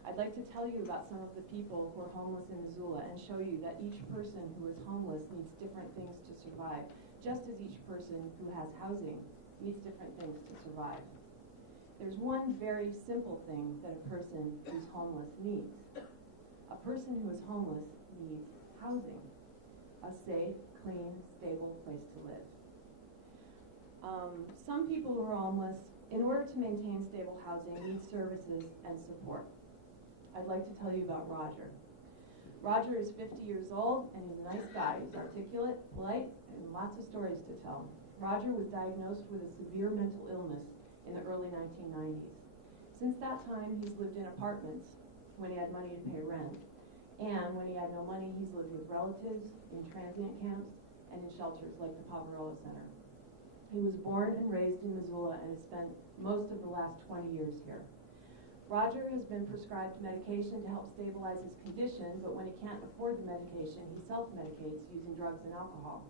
I'd like to tell you about some of the people who are homeless in Missoula and show you that each person who is homeless needs different things to survive, just as each person who has housing needs different things to survive. There's one very simple thing that a person who's homeless needs. A person who is homeless needs housing, a safe, clean, stable place to live. Some people who are homeless, in order to maintain stable housing, need services and support. I'd like to tell you about Roger. Roger is 50 years old, and he's a nice guy. He's articulate, polite, and lots of stories to tell. Roger was diagnosed with a severe mental illness in the early 1990s. Since that time, he's lived in apartments when he had money to pay rent, and when he had no money, he's lived with relatives, in transient camps, and in shelters like the Poverello Center. He was born and raised in Missoula and has spent most of the last 20 years here. Roger has been prescribed medication to help stabilize his condition, but when he can't afford the medication, he self-medicates using drugs and alcohol.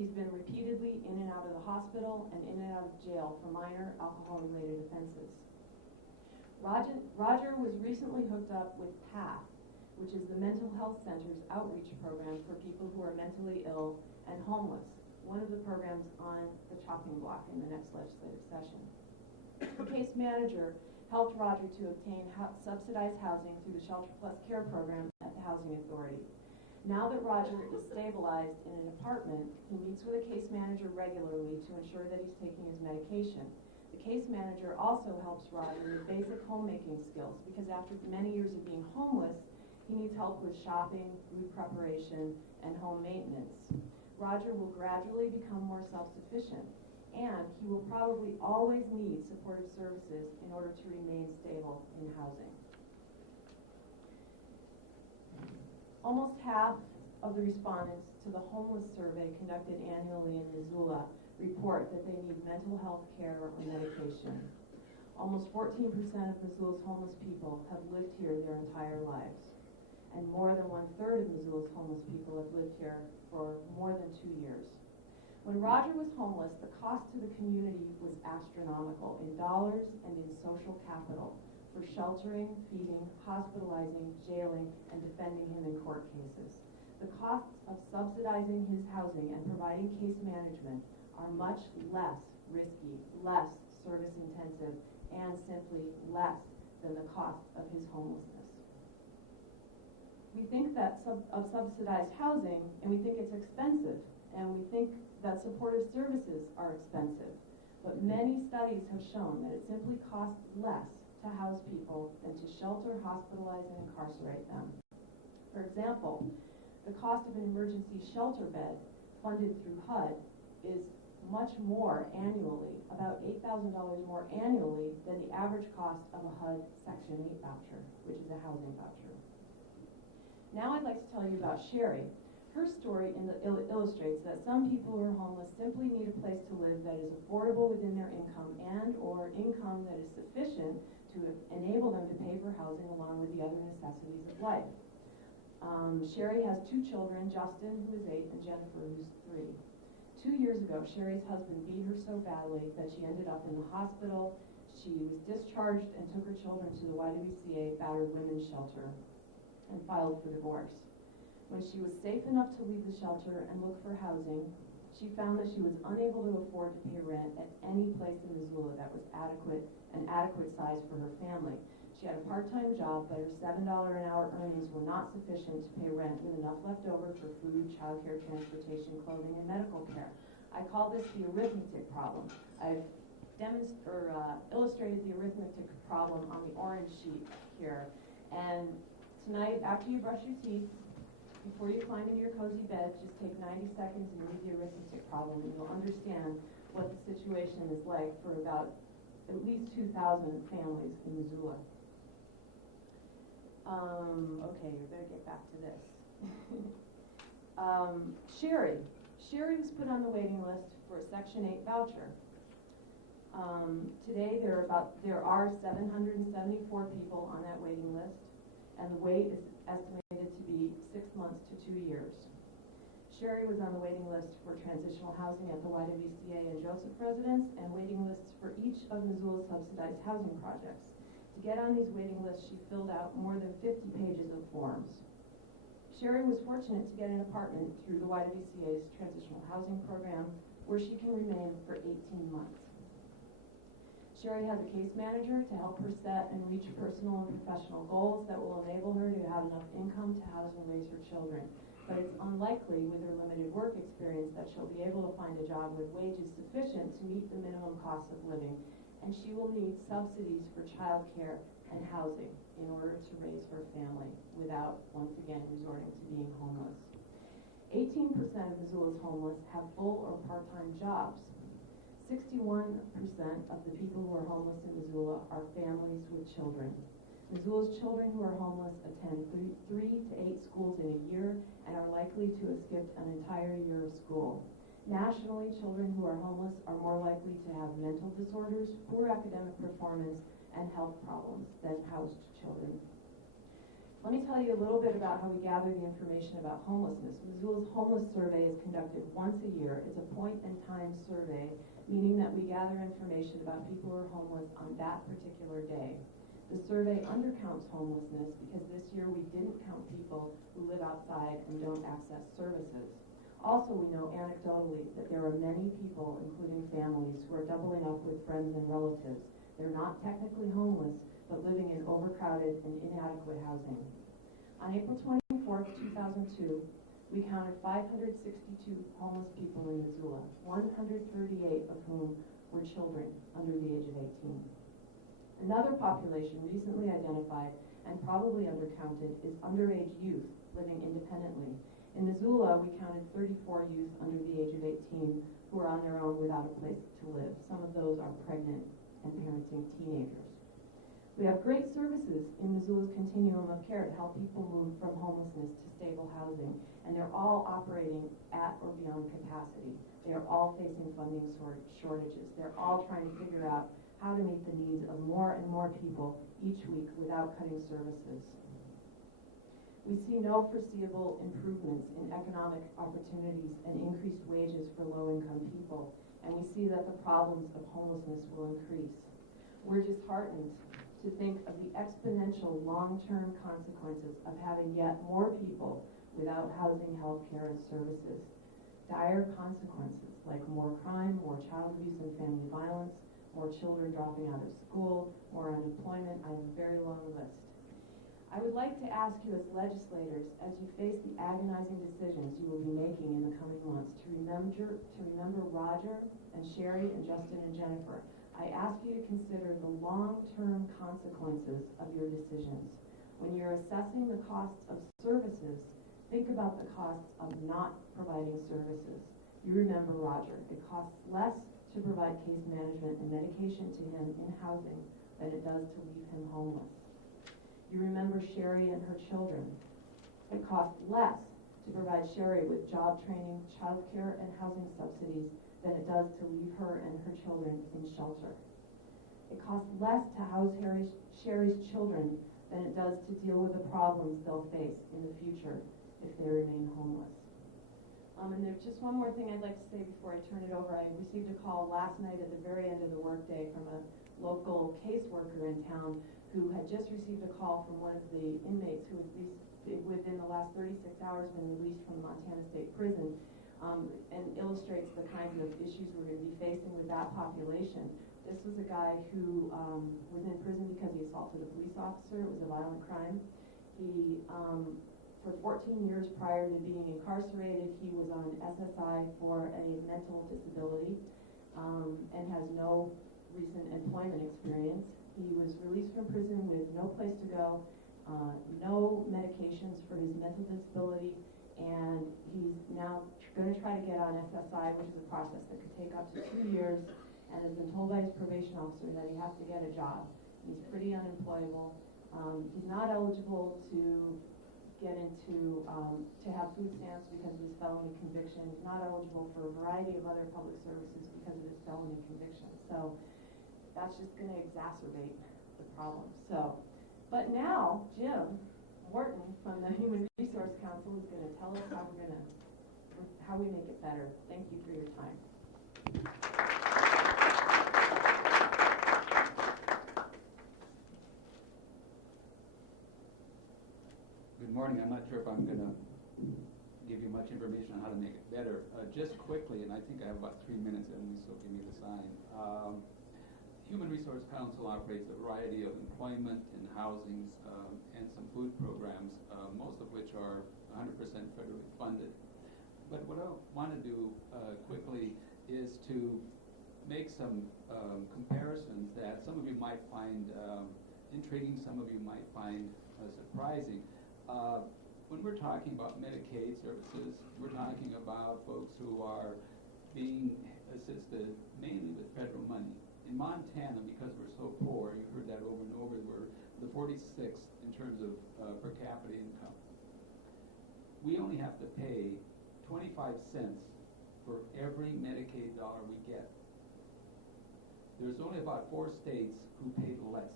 He's been repeatedly in and out of the hospital and in and out of jail for minor alcohol-related offenses. Roger was recently hooked up with PATH, which is the Mental Health Center's outreach program for people who are mentally ill and homeless, one of the programs on the chopping block in the next legislative session. The case manager helped Roger to obtain subsidized housing through the Shelter Plus Care program at the Housing Authority. Now that Roger is stabilized in an apartment, he meets with a case manager regularly to ensure that he's taking his medication. The case manager also helps Roger with basic homemaking skills because after many years of being homeless, he needs help with shopping, food preparation, and home maintenance. Roger will gradually become more self-sufficient, and he will probably always need supportive services in order to remain stable in housing. Almost half of the respondents to the homeless survey conducted annually in Missoula report that they need mental health care or medication. Almost 14% of Missoula's homeless people have lived here their entire lives, and more than 1/3 of Missoula's homeless people have lived here for more than 2 years. When Roger was homeless, the cost to the community was astronomical in dollars and in social capital for sheltering, feeding, hospitalizing, jailing, and defending him in court cases. The costs of subsidizing his housing and providing case management are much less risky, less service intensive, and simply less than the cost of his homelessness. We think that of subsidized housing, and we think it's expensive, and we think that supportive services are expensive. But many studies have shown that it simply costs less to house people than to shelter, hospitalize, and incarcerate them. For example, the cost of an emergency shelter bed funded through HUD is much more annually, about $8,000 more annually than the average cost of a HUD Section 8 voucher, which is a housing voucher. Now I'd like to tell you about Sherry. Her story illustrates that some people who are homeless simply need a place to live that is affordable within their income and or income that is sufficient to enable them to pay for housing along with the other necessities of life. Sherry has 2 children, Justin, who is 8, and Jennifer, who's 3. 2 years ago, Sherry's husband beat her so badly that she ended up in the hospital. She was discharged and took her children to the YWCA Battered Women's Shelter and filed for divorce. When she was safe enough to leave the shelter and look for housing, she found that she was unable to afford to pay rent at any place in Missoula that was an adequate size for her family. She had a part-time job, but her $7 an hour earnings were not sufficient to pay rent with enough left over for food, childcare, transportation, clothing, and medical care. I call this the arithmetic problem. I've illustrated the arithmetic problem on the orange sheet here. And tonight, after you brush your teeth, before you climb into your cozy bed, just take 90 seconds and read the arithmetic problem, and you'll understand what the situation is like for about at least 2,000 families in Missoula. Okay, we better get back to this. Sherry was put on the waiting list for a Section 8 voucher. Today there are 774 people on that waiting list, and the wait is estimated to be 6 months to 2 years. Sherry was on the waiting list for transitional housing at the YWCA and Joseph residence, and waiting lists for each of Missoula's subsidized housing projects. To get on these waiting lists, she filled out more than 50 pages of forms. Sherry was fortunate to get an apartment through the YWCA's transitional housing program, where she can remain for 18 months. Sherry has a case manager to help her set and reach personal and professional goals that will enable her to have enough income to house and raise her children. But it's unlikely, with her limited work experience, that she'll be able to find a job with wages sufficient to meet the minimum cost of living, and she will need subsidies for child care and housing in order to raise her family without, once again, resorting to being homeless. 18% of Missoula's homeless have full or part-time jobs. 61% of the people who are homeless in Missoula are families with children. Missoula's children who are homeless attend 3 to 8 schools in a year and are likely to have skipped an entire year of school. Nationally, children who are homeless are more likely to have mental disorders, poor academic performance, and health problems than housed children. Let me tell you a little bit about how we gather the information about homelessness. Missoula's homeless survey is conducted once a year. It's a point-in-time survey, meaning that we gather information about people who are homeless on that particular day. The survey undercounts homelessness because this year we didn't count people who live outside and don't access services. Also, we know anecdotally that there are many people, including families, who are doubling up with friends and relatives. They're not technically homeless, but living in overcrowded and inadequate housing. On April 24th, 2002, we counted 562 homeless people in Missoula, 138 of whom were children under the age of 18. Another population recently identified and probably undercounted is underage youth living independently. In Missoula, we counted 34 youth under the age of 18 who are on their own without a place to live. Some of those are pregnant and parenting teenagers. We have great services in Missoula's continuum of care to help people move from homelessness to stable housing, and they're all operating at or beyond capacity. They are all facing funding shortages. They're all trying to figure out how to meet the needs of more and more people each week without cutting services. We see no foreseeable improvements in economic opportunities and increased wages for low-income people, and we see that the problems of homelessness will increase. We're disheartened to think of the exponential long-term consequences of having yet more people without housing, health care, and services. Dire consequences like more crime, more child abuse and family violence, more children dropping out of school, more unemployment. I have a very long list. I would like to ask you as legislators, as you face the agonizing decisions you will be making in the coming months, to remember Roger and Sherry and Justin and Jennifer. I ask you to consider the long-term consequences of your decisions. When you're assessing the costs of services, think about the costs of not providing services. You remember Roger. It costs less to provide case management and medication to him in housing than it does to leave him homeless. You remember Sherry and her children. It costs less to provide Sherry with job training, childcare, and housing subsidies than it does to leave her and her children in shelter. It costs less to house Sherry's children than it does to deal with the problems they'll face in the future if they remain homeless. And there's just one more thing I'd like to say before I turn it over. I received a call last night at the very end of the workday from a local caseworker in town who had just received a call from one of the inmates who was within the last 36 hours been released from Montana State Prison, and illustrates the kinds of issues we're going to be facing with that population. This was a guy who was in prison because he assaulted a police officer. It was a violent crime. He, for 14 years prior to being incarcerated, he was on SSI for a mental disability and has no recent employment experience. He was released from prison with no place to go, no medications for his mental disability, and he's now going to try to get on SSI, which is a process that could take up to 2 years, and has been told by his probation officer that he has to get a job. He's pretty unemployable. He's not eligible to get into, to have food stamps because of his felony conviction. He's not eligible for a variety of other public services because of his felony conviction. So that's just going to exacerbate the problem. So, but now Jim Morton from the Human Resource Council is going to tell us how we make it better. Thank you for your time. Good morning. I'm not sure if I'm going to give you much information on how to make it better. Just quickly, and I think I have about 3 minutes, Emily, so give me the sign. Human Resource Council operates a variety of employment and housing and some food programs, most of which are 100% federally funded. But what I want to do quickly is to make some comparisons that some of you might find intriguing, some of you might find surprising. When we're talking about Medicaid services, we're talking about folks who are being assisted mainly with federal money. In Montana, because we're so poor, you heard that over and over, we're the 46th in terms of per capita income. We only have to pay 25 cents for every Medicaid dollar we get. There's only about 4 states who pay less.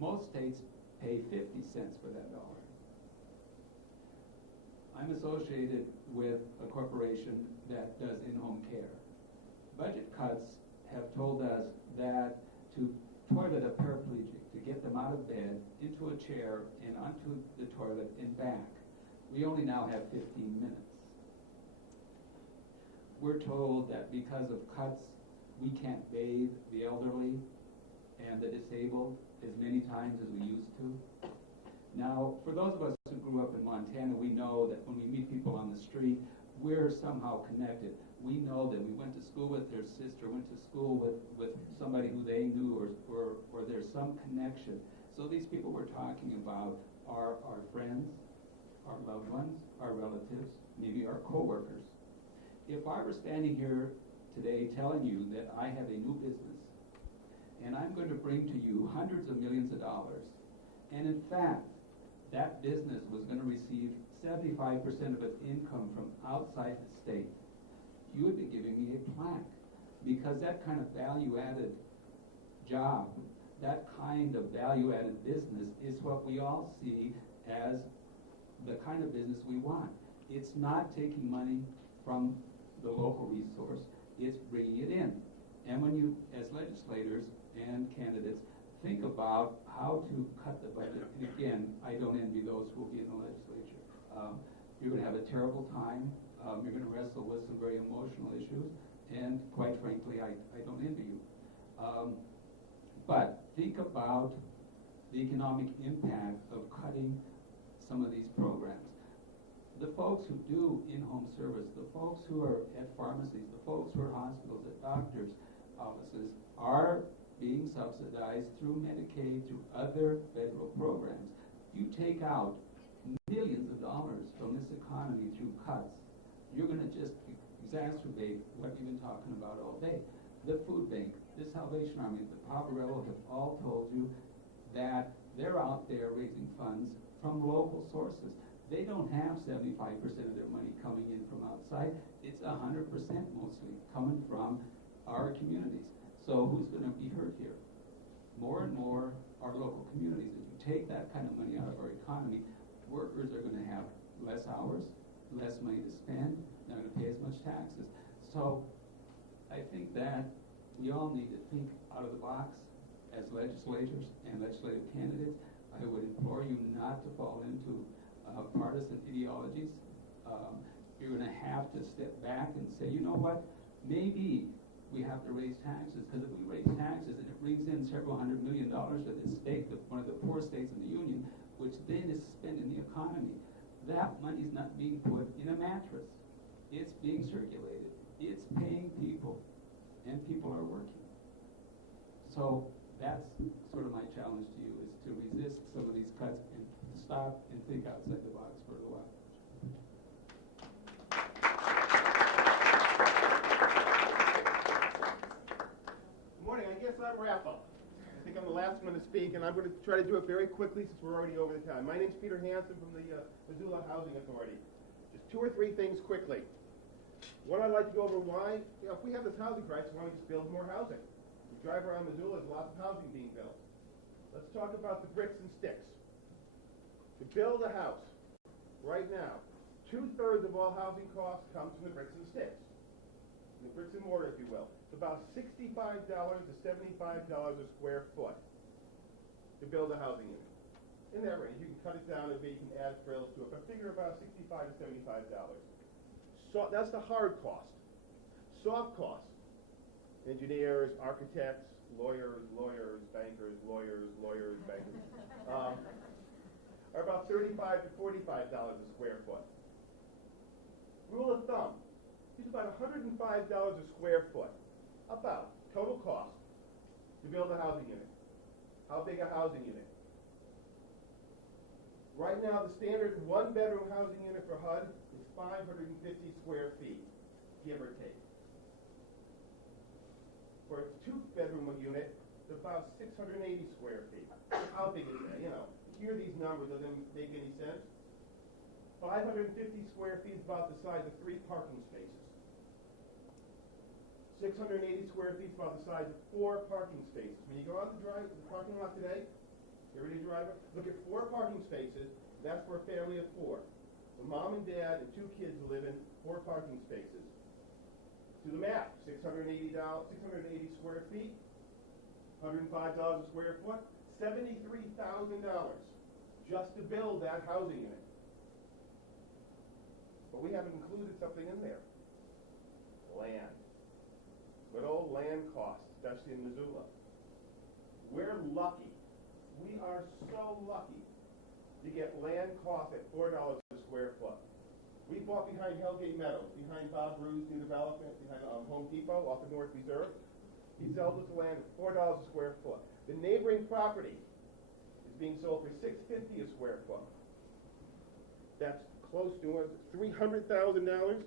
Most states pay 50 cents for that dollar. I'm associated with a corporation that does in-home care. Budget cuts have told us that to toilet a paraplegic, to get them out of bed, into a chair, and onto the toilet and back, we only now have 15 minutes. We're told that because of cuts, we can't bathe the elderly and the disabled as many times as we used to. Now, for those of us who grew up in Montana, we know that when we meet people on the street, we're somehow connected. We know that we went to school with their sister, went to school with somebody who they knew, or there's some connection. So these people we're talking about are our friends, our loved ones, our relatives, maybe our coworkers. If I were standing here today telling you that I have a new business, and I'm going to bring to you hundreds of millions of dollars, and in fact, that business was going to receive 75% of its income from outside the state, you would be giving me a plaque, because that kind of value-added job, that kind of value-added business is what we all see as the kind of business we want. It's not taking money from the local resource, it's bringing it in. And when you, as legislators and candidates, think about how to cut the budget, and again, I don't envy those who will be in the legislature. You're going to have a terrible time. You're going to wrestle with some very emotional issues, and quite frankly, I don't envy you. But think about the economic impact of cutting some of these programs. The folks who do in-home service, the folks who are at pharmacies, the folks who are at hospitals, at doctors' offices, are being subsidized through Medicaid, through other federal programs. You take out millions of dollars from this economy through cuts, you're gonna just exacerbate what we've been talking about all day. The food bank, the Salvation Army, the Poverello have all told you that they're out there raising funds from local sources. They don't have 75% of their money coming in from outside. It's 100% mostly coming from our communities. So who's gonna be hurt here? More and more our local communities. If you take that kind of money out of our economy, workers are gonna have less hours, less money to spend, not gonna pay as much taxes. So I think that we all need to think out of the box as legislators and legislative candidates. I would implore you not to fall into partisan ideologies. You're going to have to step back and say, you know what, maybe we have to raise taxes, because if we raise taxes and it brings in several $100 million to this state, one of the poor states in the union, which then is spent in the economy, that money's not being put in a mattress. It's being circulated. It's paying people, and people are working. So that's sort of my challenge to you, is to resist some of these cuts and stop and think outside the box for a little while. Good morning. I guess I'm wrap-up. I think I'm the last one to speak, and I'm going to try to do it very quickly since we're already over the time. My name's Peter Hansen from the Missoula Housing Authority. Just 2 or 3 things quickly. One, I'd like to go over why, if we have this housing crisis, why don't we just build more housing? You drive around Missoula, there's lots of housing being built. Let's talk about the bricks and sticks. To build a house, right now, 2/3 of all housing costs comes from the bricks and sticks. The bricks and mortar, if you will. It's about $65 to $75 a square foot to build a housing unit. In that range, you can cut it down a bit, you can add frills to it, but figure about $65 to $75. So that's the hard cost. Soft costs, engineers, architects, lawyers, bankers, bankers, are about $35 to $45 a square foot. Rule of thumb, it's about $105 a square foot, about total cost to build a housing unit. How big a housing unit? Right now, the standard 1-bedroom housing unit for HUD is 550 square feet, give or take. For a 2-bedroom unit, it's about 680 square feet. How big is that? You know, hear these numbers, does them make any sense? 550 square feet is about the size of 3 parking spaces. 680 square feet is about the size of 4 parking spaces. When you go out the parking lot today, everyday driver, look at 4 parking spaces. That's for a family of 4. So mom and dad and 2 kids live in 4 parking spaces. Do the math. $680 square feet, $105 a square foot, $73,000 just to build that housing unit. But we haven't included something in there. Land. Good old land costs, especially in Missoula. We're lucky. We are so lucky to get land costs at $4 a square foot. We bought behind Hellgate Meadows, behind Bob Rue's new development, behind Home Depot off of North Reserve. He sells us land at $4 a square foot. The neighboring property is being sold for $650 a square foot. That's close to $300,000.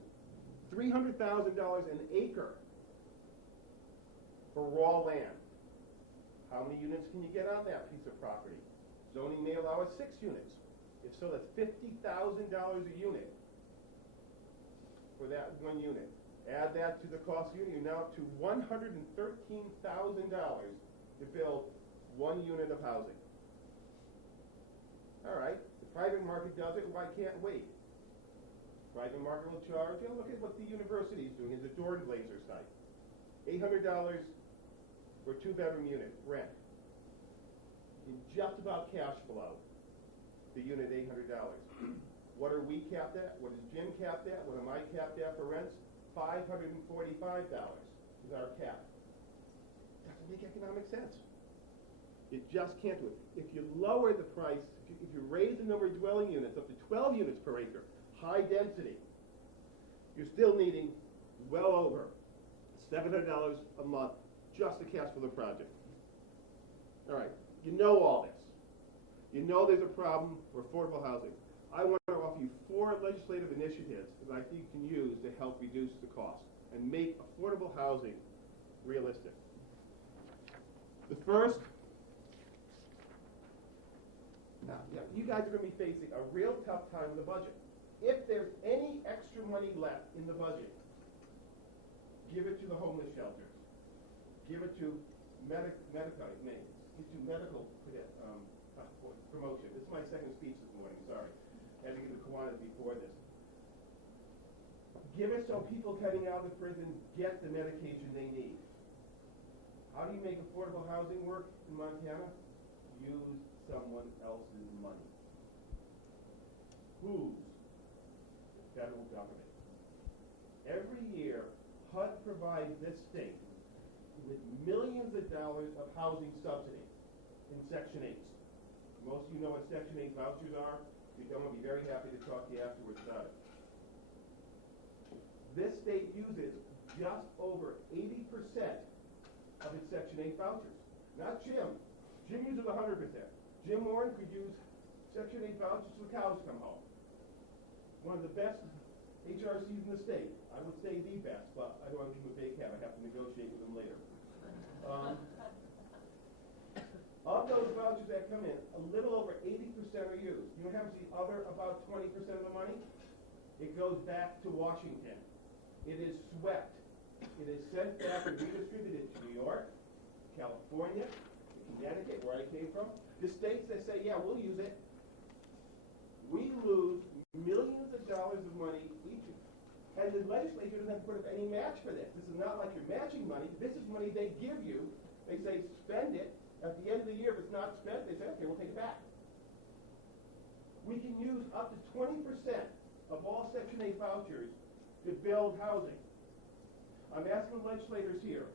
$300,000 an acre for raw land. How many units can you get on that piece of property? Zoning may allow us 6 units. If so, that's $50,000 a unit for that 1 unit. Add that to the cost unit, you're now to $113,000 to build 1 unit of housing. All right, the private market does it, why can't we? Private market will charge, look at what the university is doing, it's a Dornblaser site. $800 for a 2-bedroom unit, rent. You just about cash flow the unit $800. What are we capped at? What is Jim capped at? What am I capped at for rents? $545 is our cap. Doesn't make economic sense. You just can't do it. If you lower the price, if you raise the number of dwelling units up to 12 units per acre, high density, you're still needing well over $700 a month just to cash for the project. All right, you know all this. You know there's a problem for affordable housing. I want to offer offer you 4 legislative initiatives that I think you can use to help reduce the cost and make affordable housing realistic. The first, you guys are going to be facing a real tough time with the budget. If there's any extra money left in the budget, give it to the homeless shelters. Give it to medical promotion. This is my second speech this morning, sorry. I had to give the Kiwanis before this. Give it so people coming out of prison get the medication they need. How do you make affordable housing work in Montana? Use someone else's money. Whose? The federal government. Every year, HUD provides this state with millions of dollars of housing subsidy in Section 8s. Most of you know what Section 8 vouchers are. If you don't, I'll be very happy to talk to you afterwards about it. This state uses just over 80% of its Section 8 vouchers. Not Jim. Jim uses 100%. Jim Warren could use Section 8 vouchers till the cows come home. One of the best HRCs in the state. I would say the best, but I don't want to give him a big hat. I have to negotiate with him later. Of those vouchers that come in, a little over 80% are used. You know what happens to the other about 20% of the money? It goes back to Washington. It is swept. It is sent back and redistributed to New York, California, Connecticut, where I came from. The states that say, yeah, we'll use it. We lose millions of dollars of money each. And the legislature doesn't have to put up any match for this. This is not like your matching money. This is money they give you. They say, spend it. At the end of the year, if it's not spent, they say, okay, we'll take it back. We can use up to 20% of all Section 8 vouchers to build housing. I'm asking legislators here,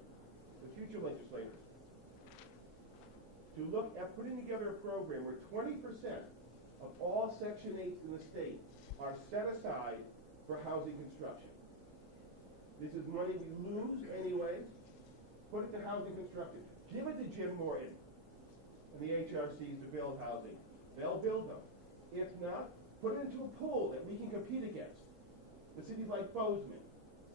the future legislators, to look at putting together a program where 20% of all Section 8s in the state are set aside for housing construction. This is money we lose anyway. Put it to housing construction. Give it to Jim Morton and the HRCs to build housing. They'll build them. If not, put it into a pool that we can compete against. The cities like Bozeman,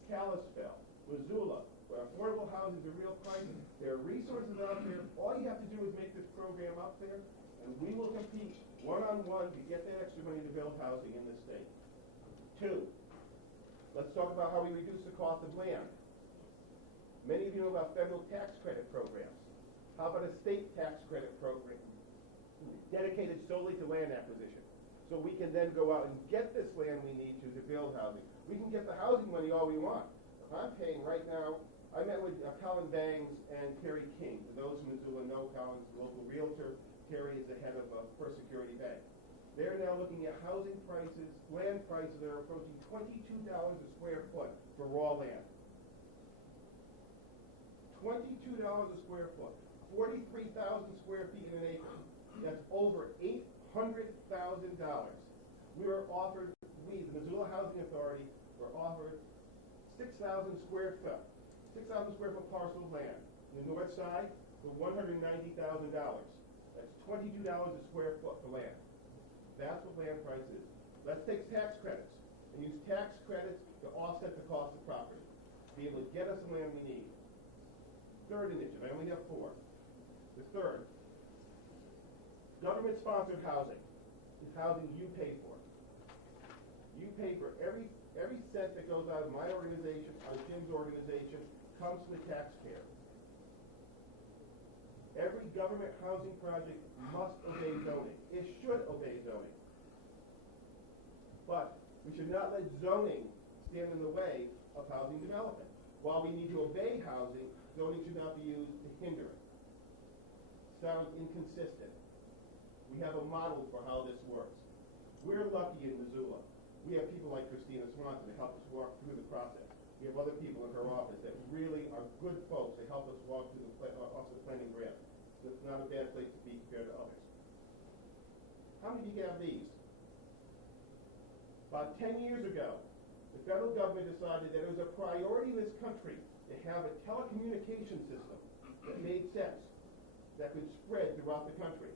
Kalispell, Missoula, where affordable housing is a real crisis. There are resources out there. All you have to do is make this program up there, and we will compete one-on-one to get that extra money to build housing in this state. 2, let's talk about how we reduce the cost of land. Many of you know about federal tax credit programs. How about a state tax credit program dedicated solely to land acquisition? So we can then go out and get this land we need to build housing. We can get the housing money all we want. If I'm paying right now, I met with Colin Bangs and Terry King. For those in Missoula know Colin's the local realtor. Terry is the head of First Security Bank. They're now looking at housing prices, land prices that are approaching $22 a square foot for raw land. $22 a square foot. 43,000 square feet in an acre. That's over $800,000. We were offered, the Missoula Housing Authority, were offered 6,000 square foot parcel of land. The north side for $190,000. That's $22 a square foot for land. That's what land price is. Let's take tax credits and use tax credits to offset the cost of property. Be able to get us the land we need. Third initiative, I only have 4. The third, government-sponsored housing is housing you pay for. You pay for every cent that goes out of my organization, out of Jim's organization, comes from the taxpayer. Every government housing project must obey zoning. It should obey zoning. But we should not let zoning stand in the way of housing development. While we need to obey housing, zoning should not be used to hinder it. Sounds inconsistent. We have a model for how this works. We're lucky in Missoula. We have people like Christina Swanson to help us walk through the process. We have other people in her office that really are good folks. They help us walk through the office planning grant. So it's not a bad place to be compared to others. How many of you have these? About 10 years ago, the federal government decided that it was a priority in this country to have a telecommunication system that made sense, that could spread throughout the country.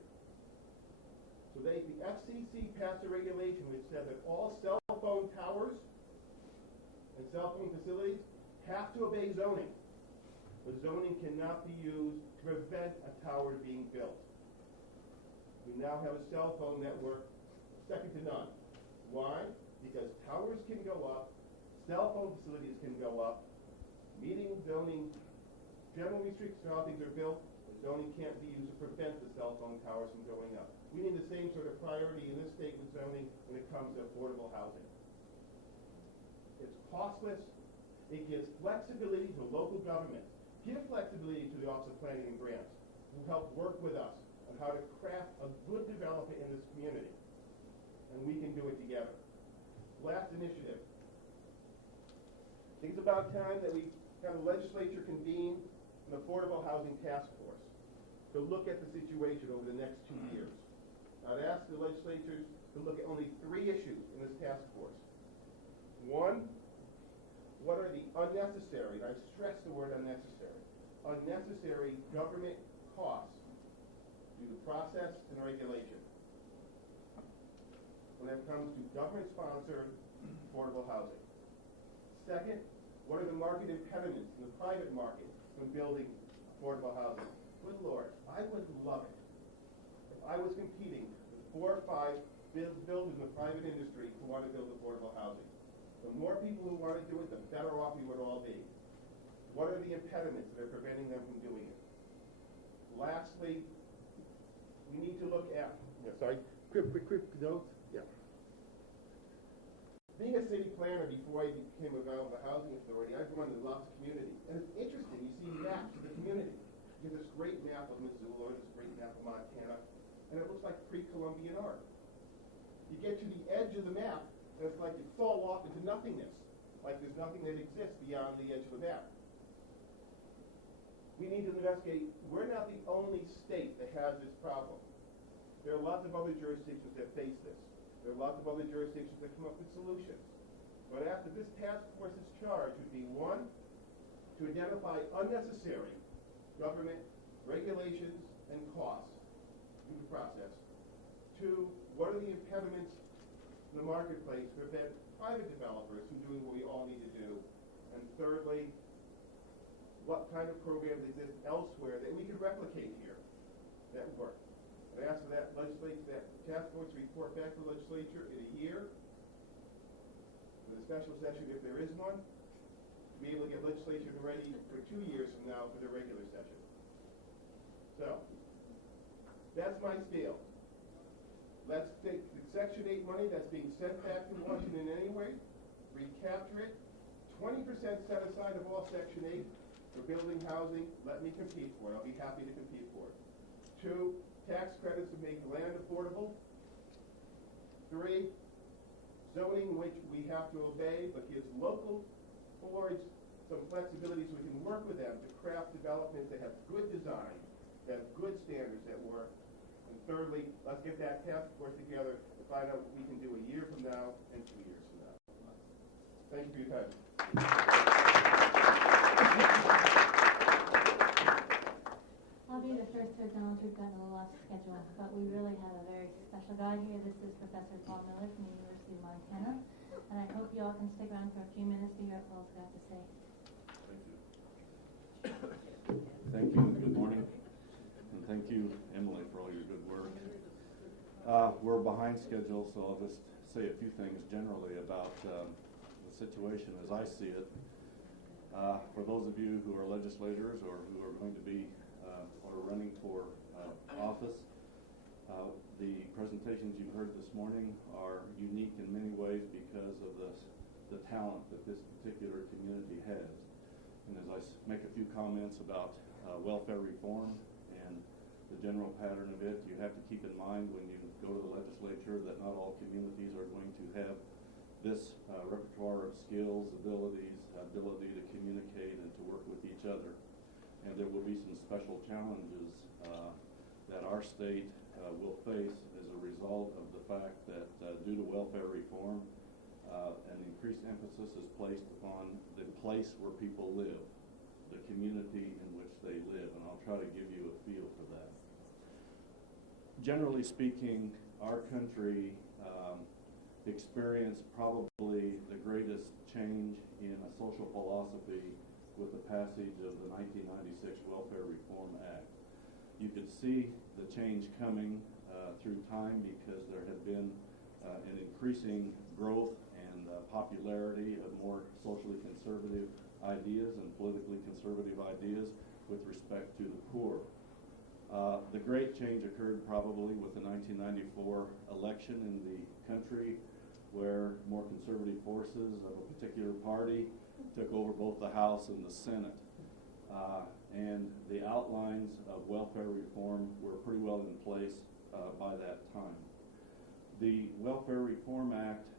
So they the FCC passed a regulation which said that all cell phone towers and cell phone facilities have to obey zoning. The zoning cannot be used to prevent a tower being built. We now have a cell phone network second to none. Why? Because towers can go up, cell phone facilities can go up, meeting zoning general restrictions on how things are built. The zoning can't be used to prevent the cell phone towers from going up. We need the same sort of priority in this state with zoning when it comes to affordable housing. It's costless. It gives flexibility to local government. Give flexibility to the Office of Planning and Grants, who help work with us on how to craft a good development in this community. And we can do it together. Last initiative. I think it's about time that we have the legislature convene an affordable housing task force to look at the situation over the next 2 years. I'd ask the legislatures to look at only 3 issues in this task force. One, what are the unnecessary, and I stress the word unnecessary government costs due to process and regulation when it comes to government-sponsored affordable housing. Second, what are the market impediments in the private market when building affordable housing? Good Lord, I would love it if I was competing with 4 or 5 builders in the private industry who want to build affordable housing. The more people who want to do it, the better off we would all be. What are the impediments that are preventing them from doing it? Lastly, we need to look at, quick notes. Yeah. Being a city planner before I became involved with the Housing Authority, I've run in lots of communities. And it's interesting, you see maps of the community. You get this great map of Missoula, this great map of Montana, and it looks like pre-Columbian art. You get to the edge of the map, and it's like you fall off into nothingness, like there's nothing that exists beyond the edge of the map. We need to investigate. We're not the only state that has this problem. There are lots of other jurisdictions that face this. There are lots of other jurisdictions that come up with solutions. But after this task force's charge would be 1, to identify unnecessary government regulations and costs through the process. 2, what are the impediments in the marketplace to prevent private developers from doing what we all need to do? And thirdly, what kind of programs exist elsewhere that we could replicate here that work? I asked for that task force to report back to the legislature in a year with a special session if there is one, to be able to get legislation ready for 2 years from now for the regular session. So, that's my spiel. Let's take the Section 8 money that's being sent back to Washington anyway, recapture it, 20% set aside of all Section 8 for building housing. Let me compete for it. I'll be happy to compete for it. 2, tax credits to make land affordable. 3, zoning which we have to obey but gives local boards some flexibility so we can work with them to craft developments that have good design, that have good standards that work. And thirdly, let's get that task force together to find out what we can do a year from now and 2 years from now. Thank you for your time. I'll be the first to acknowledge we've gotten a little off schedule, but we really have a very special guy here. This is Professor Paul Miller from the University of Montana, and I hope you all can stick around for a few minutes to hear what Paul's got to say. Thank you, and good morning. And thank you, Emily, for all your good work. We're behind schedule, so I'll just say a few things generally about the situation as I see it. For those of you who are legislators or who are going to be or running for office, the presentations you've heard this morning are unique in many ways because of the talent that this particular community has. And as I make a few comments about welfare reform and the general pattern of it, you have to keep in mind when you go to the legislature that not all communities are going to have this repertoire of skills, ability to communicate and to work with each other. And there will be some special challenges that our state will face as a result of the fact that due to welfare reform, an increased emphasis is placed upon the place where people live, the community in which they live, and I'll try to give you a feel for that. Generally speaking, our country experienced probably the greatest change in a social philosophy with the passage of the 1996 Welfare Reform Act. You could see the change coming through time because there had been an increasing growth and popularity of more socially conservative ideas and politically conservative ideas with respect to the poor. The great change occurred probably with the 1994 election in the country, where more conservative forces of a particular party took over both the House and the Senate. And the outlines of welfare reform were pretty well in place by that time. The Welfare Reform Act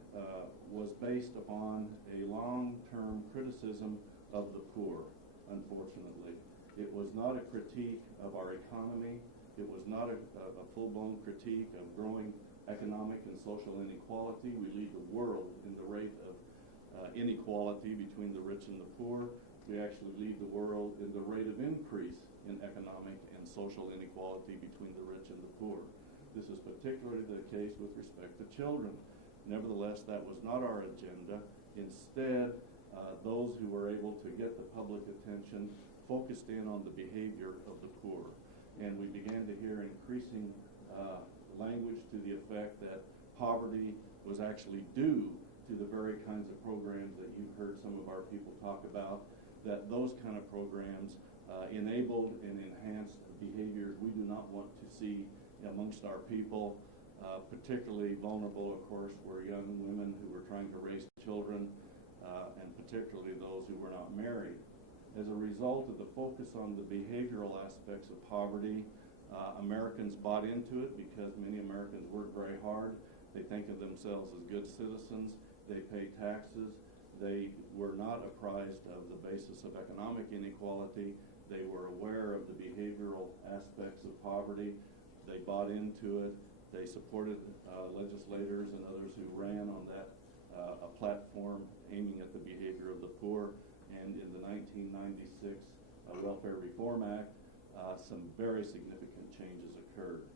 was based upon a long-term criticism of the poor, unfortunately. It was not a critique of our economy. It was not a full-blown critique of growing economic and social inequality. We lead the world in the rate of inequality between the rich and the poor. We actually lead the world in the rate of increase in economic and social inequality between the rich and the poor. This is particularly the case with respect to children. Nevertheless, that was not our agenda. Instead, those who were able to get the public attention focused in on the behavior of the poor. And we began to hear increasing language to the effect that poverty was actually due to the very kinds of programs that you've heard some of our people talk about, that those kind of programs enabled and enhanced behaviors we do not want to see amongst our people. Particularly vulnerable, of course, were young women who were trying to raise children, and particularly those who were not married. As a result of the focus on the behavioral aspects of poverty, Americans bought into it because many Americans work very hard. They think of themselves as good citizens. They pay taxes. They were not apprised of the basis of economic inequality. They were aware of the behavioral aspects of poverty. They bought into it. They supported legislators and others who ran on that a platform aiming at the behavior of the poor. And in the 1996 Welfare Reform Act, some very significant changes occurred.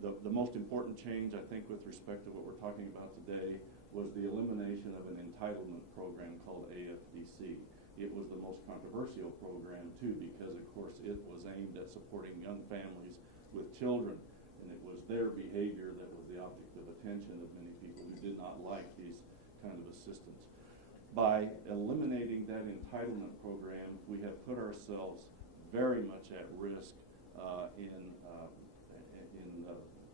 The most important change, I think, with respect to what we're talking about today was the elimination of an entitlement program called AFDC. It was the most controversial program, too, because, of course, it was aimed at supporting young families with children, and it was their behavior that was the object of attention of many people who did not like these kind of assistance. By eliminating that entitlement program, we have put ourselves very much at risk in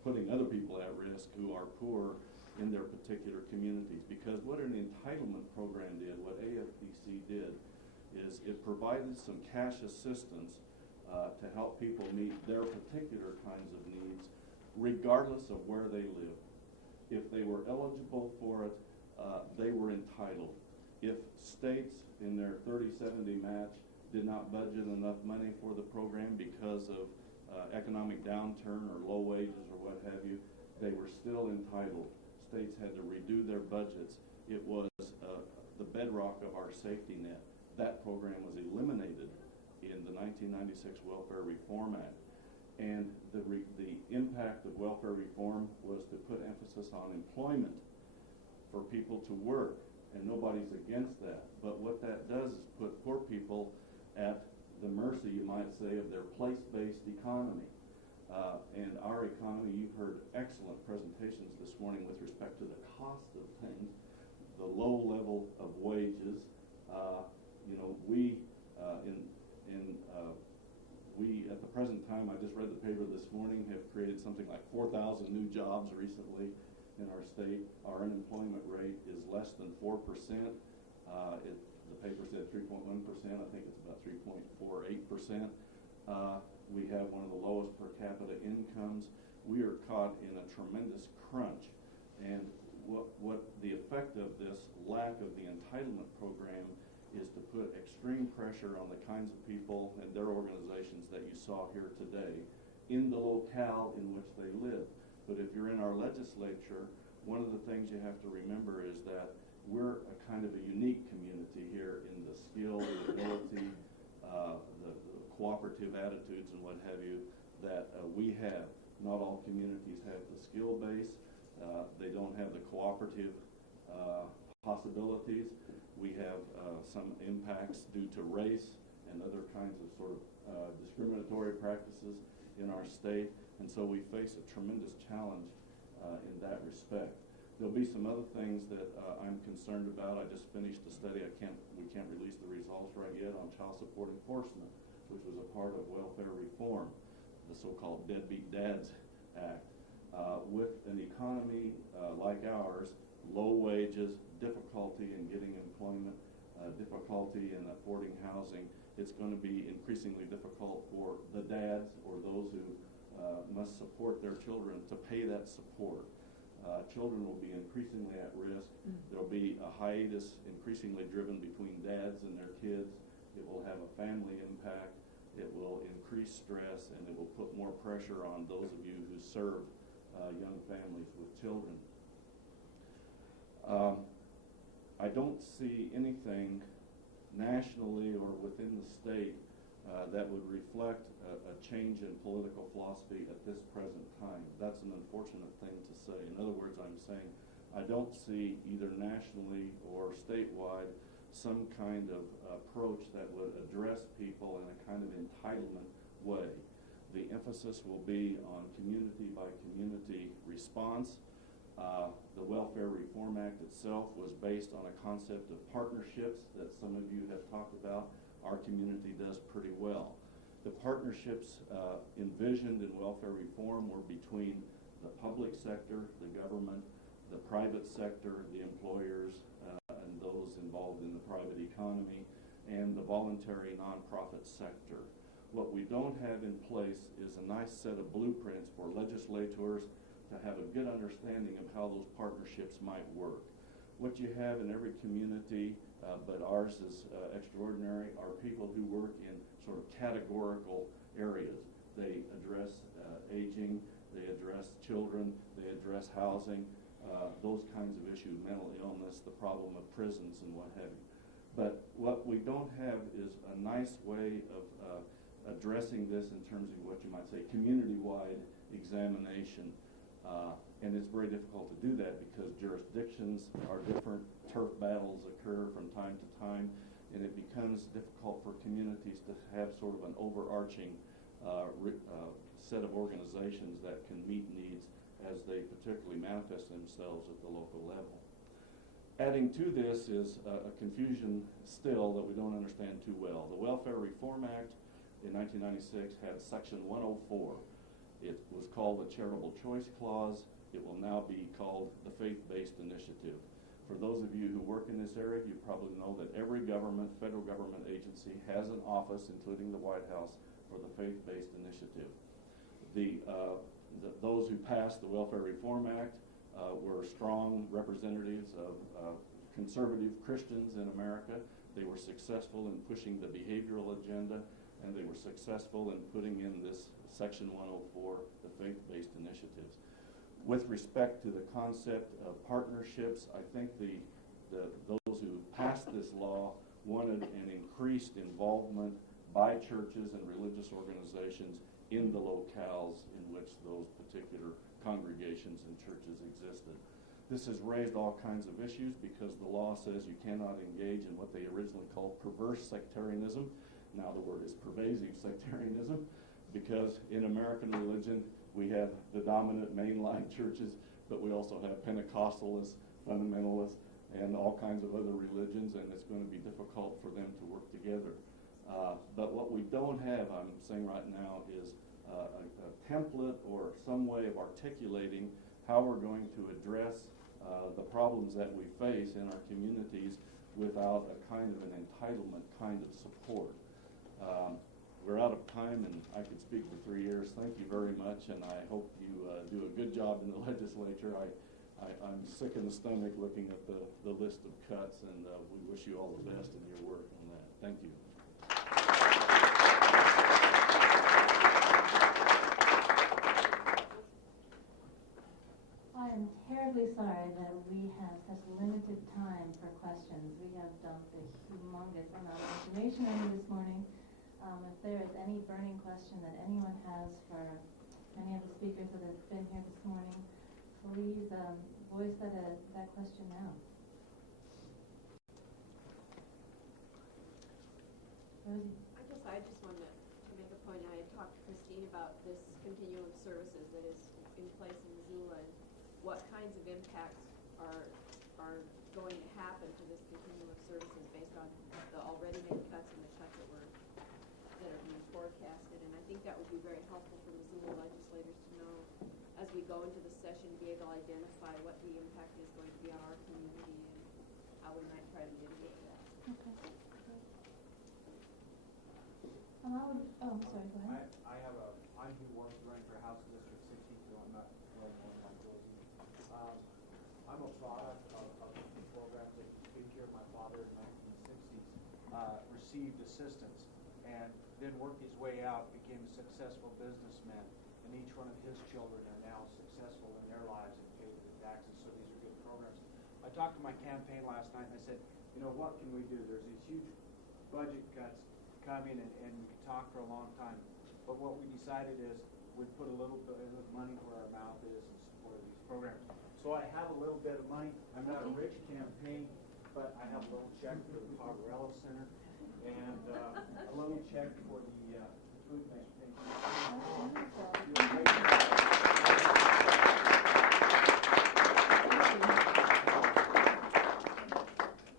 putting other people at risk who are poor in their particular communities. Because what an entitlement program did, what AFDC did, is it provided some cash assistance to help people meet their particular kinds of needs, regardless of where they lived. If they were eligible for it, they were entitled. If states in their 30-70 match did not budget enough money for the program because of economic downturn or low wages or what have you, they were still entitled. States had to redo their budgets. It was the bedrock of our safety net. That program was eliminated in the 1996 Welfare Reform Act. And the impact of welfare reform was to put emphasis on employment for people to work, and nobody's against that. But what that does is put poor people at the mercy, you might say, of their place-based economy. And our economy, you've heard excellent presentations this morning with respect to the cost of things, the low level of wages. We at the present time, I just read the paper this morning, have created something like 4,000 new jobs recently in our state. Our unemployment rate is less than 4%. The paper said 3.1%. I think it's about 3.48%. We have one of the lowest per capita incomes. We are caught in a tremendous crunch. And what the effect of this lack of the entitlement program is to put extreme pressure on the kinds of people and their organizations that you saw here today in the locale in which they live. But if you're in our legislature, one of the things you have to remember is that we're a kind of a unique community here in the skill, the ability, the cooperative attitudes and what have you that we have. Not all communities have the skill base. They don't have the cooperative possibilities. We have some impacts due to race and other kinds of sort of discriminatory practices in our state, and so we face a tremendous challenge in that respect. There'll be some other things that I'm concerned about. I just finished a study. We can't release the results right yet on child support enforcement, which was a part of welfare reform, the so-called Deadbeat Dads Act. With an economy like ours, low wages, difficulty in getting employment, difficulty in affording housing, it's going to be increasingly difficult for the dads or those who must support their children to pay that support. Children will be increasingly at risk. There will be a hiatus increasingly driven between dads and their kids. It will have a family impact. It will increase stress, and it will put more pressure on those of you who serve young families with children. I don't see anything nationally or within the state that would reflect a change in political philosophy at this present time. That's an unfortunate thing to say. In other words, I'm saying I don't see either nationally or statewide some kind of approach that would address people in a kind of entitlement way. The emphasis will be on community by community response. The Welfare Reform Act itself was based on a concept of partnerships that some of you have talked about. Our community does pretty well. The partnerships envisioned in welfare reform were between the public sector, the government, the private sector, the employers, and those involved in the private economy, and the voluntary nonprofit sector. What we don't have in place is a nice set of blueprints for legislators to have a good understanding of how those partnerships might work. What you have in every community, but ours is extraordinary, are people who work in sort of categorical areas. They address aging, they address children, they address housing, those kinds of issues, mental illness, the problem of prisons and what have you. But what we don't have is a nice way of addressing this in terms of what you might say community-wide examination. And it's very difficult to do that because jurisdictions are different, turf battles occur from time to time, and it becomes difficult for communities to have sort of an overarching set of organizations that can meet needs as they particularly manifest themselves at the local level. Adding to this is a confusion still that we don't understand too well. The Welfare Reform Act in 1996 had Section 104. It was called the Charitable Choice Clause. It will now be called the Faith-Based Initiative. For those of you who work in this area, you probably know that every government, federal government agency has an office, including the White House, for the Faith-Based Initiative. Those who passed the Welfare Reform Act were strong representatives of conservative Christians in America. They were successful in pushing the behavioral agenda, and they were successful in putting in this Section 104, the faith-based initiatives. With respect to the concept of partnerships, I think those who passed this law wanted an increased involvement by churches and religious organizations in the locales in which those particular congregations and churches existed. This has raised all kinds of issues because the law says you cannot engage in what they originally called perverse sectarianism. Now the word is pervasive sectarianism, because in American religion we have the dominant mainline churches, but we also have Pentecostalists, fundamentalists, and all kinds of other religions, and it's going to be difficult for them to work together. But what we don't have, I'm saying right now, is a template or some way of articulating how we're going to address the problems that we face in our communities without a kind of an entitlement kind of support. We're out of time, and I could speak for 3 years. Thank you very much, and I hope you do a good job in the legislature. I'm sick in the stomach looking at the list of cuts, and we wish you all the best in your work on that. Thank you. I am terribly sorry that we have such limited time for questions. We have dumped a humongous amount of information on you this morning. If there is any burning question that anyone has for any of the speakers that have been here this morning, please voice that question now. Rosie? I guess I just wanted to make a point. I had talked to Christine about this continuum of services that is in place in Missoula and what kinds of impacts are going to happen to this continuum of services based on the already made cuts and the cuts that are being forecasted. And I think that would be very helpful for Missoula legislators to know as we go into the session, be able to identify what the impact is going to be on our community and how we might try to mitigate that. Okay. I'm sorry, go ahead. I'm who wants to run for House District 62. I'm not well known like Rosie. I'm a product of the programs that you speak here. My father in the 1960s received assistance and then worked his way out, became a successful businessman, and each one of his children are now successful in their lives and paid the taxes, so these are good programs. I talked to my campaign last night and I said, you know, what can we do? There's these huge budget cuts coming and we could talk for a long time, but what we decided is we'd put a little bit of money where our mouth is in support of these programs. So I have a little bit of money. I'm not a rich campaign, but I have a little check for the Poverello Center and a little check for the food bank. Thank you.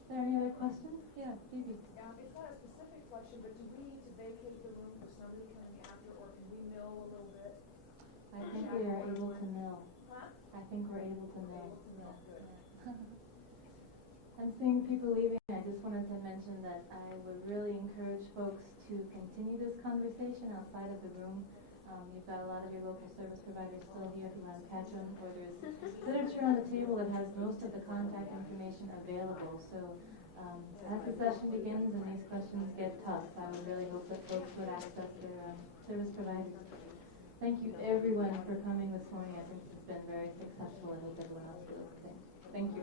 Is there any other questions? Yeah, Phoebe. It's not a specific question, but do we need to vacate the room for somebody coming after, or can we mill a little bit? I think we are able to mill. Huh? I think we're able to mill. Good. I'm seeing people leaving. I just wanted to mention that I would really encourage folks to continue this conversation outside of the room. You've got a lot of your local service providers still here if you want to catch them, or there's literature on the table that has most of the contact information available. So as the session begins and these questions get tough, I would really hope that folks would access their service providers. Thank you everyone for coming this morning. I think this has been very successful and I hope everyone else feels the same. Thank you.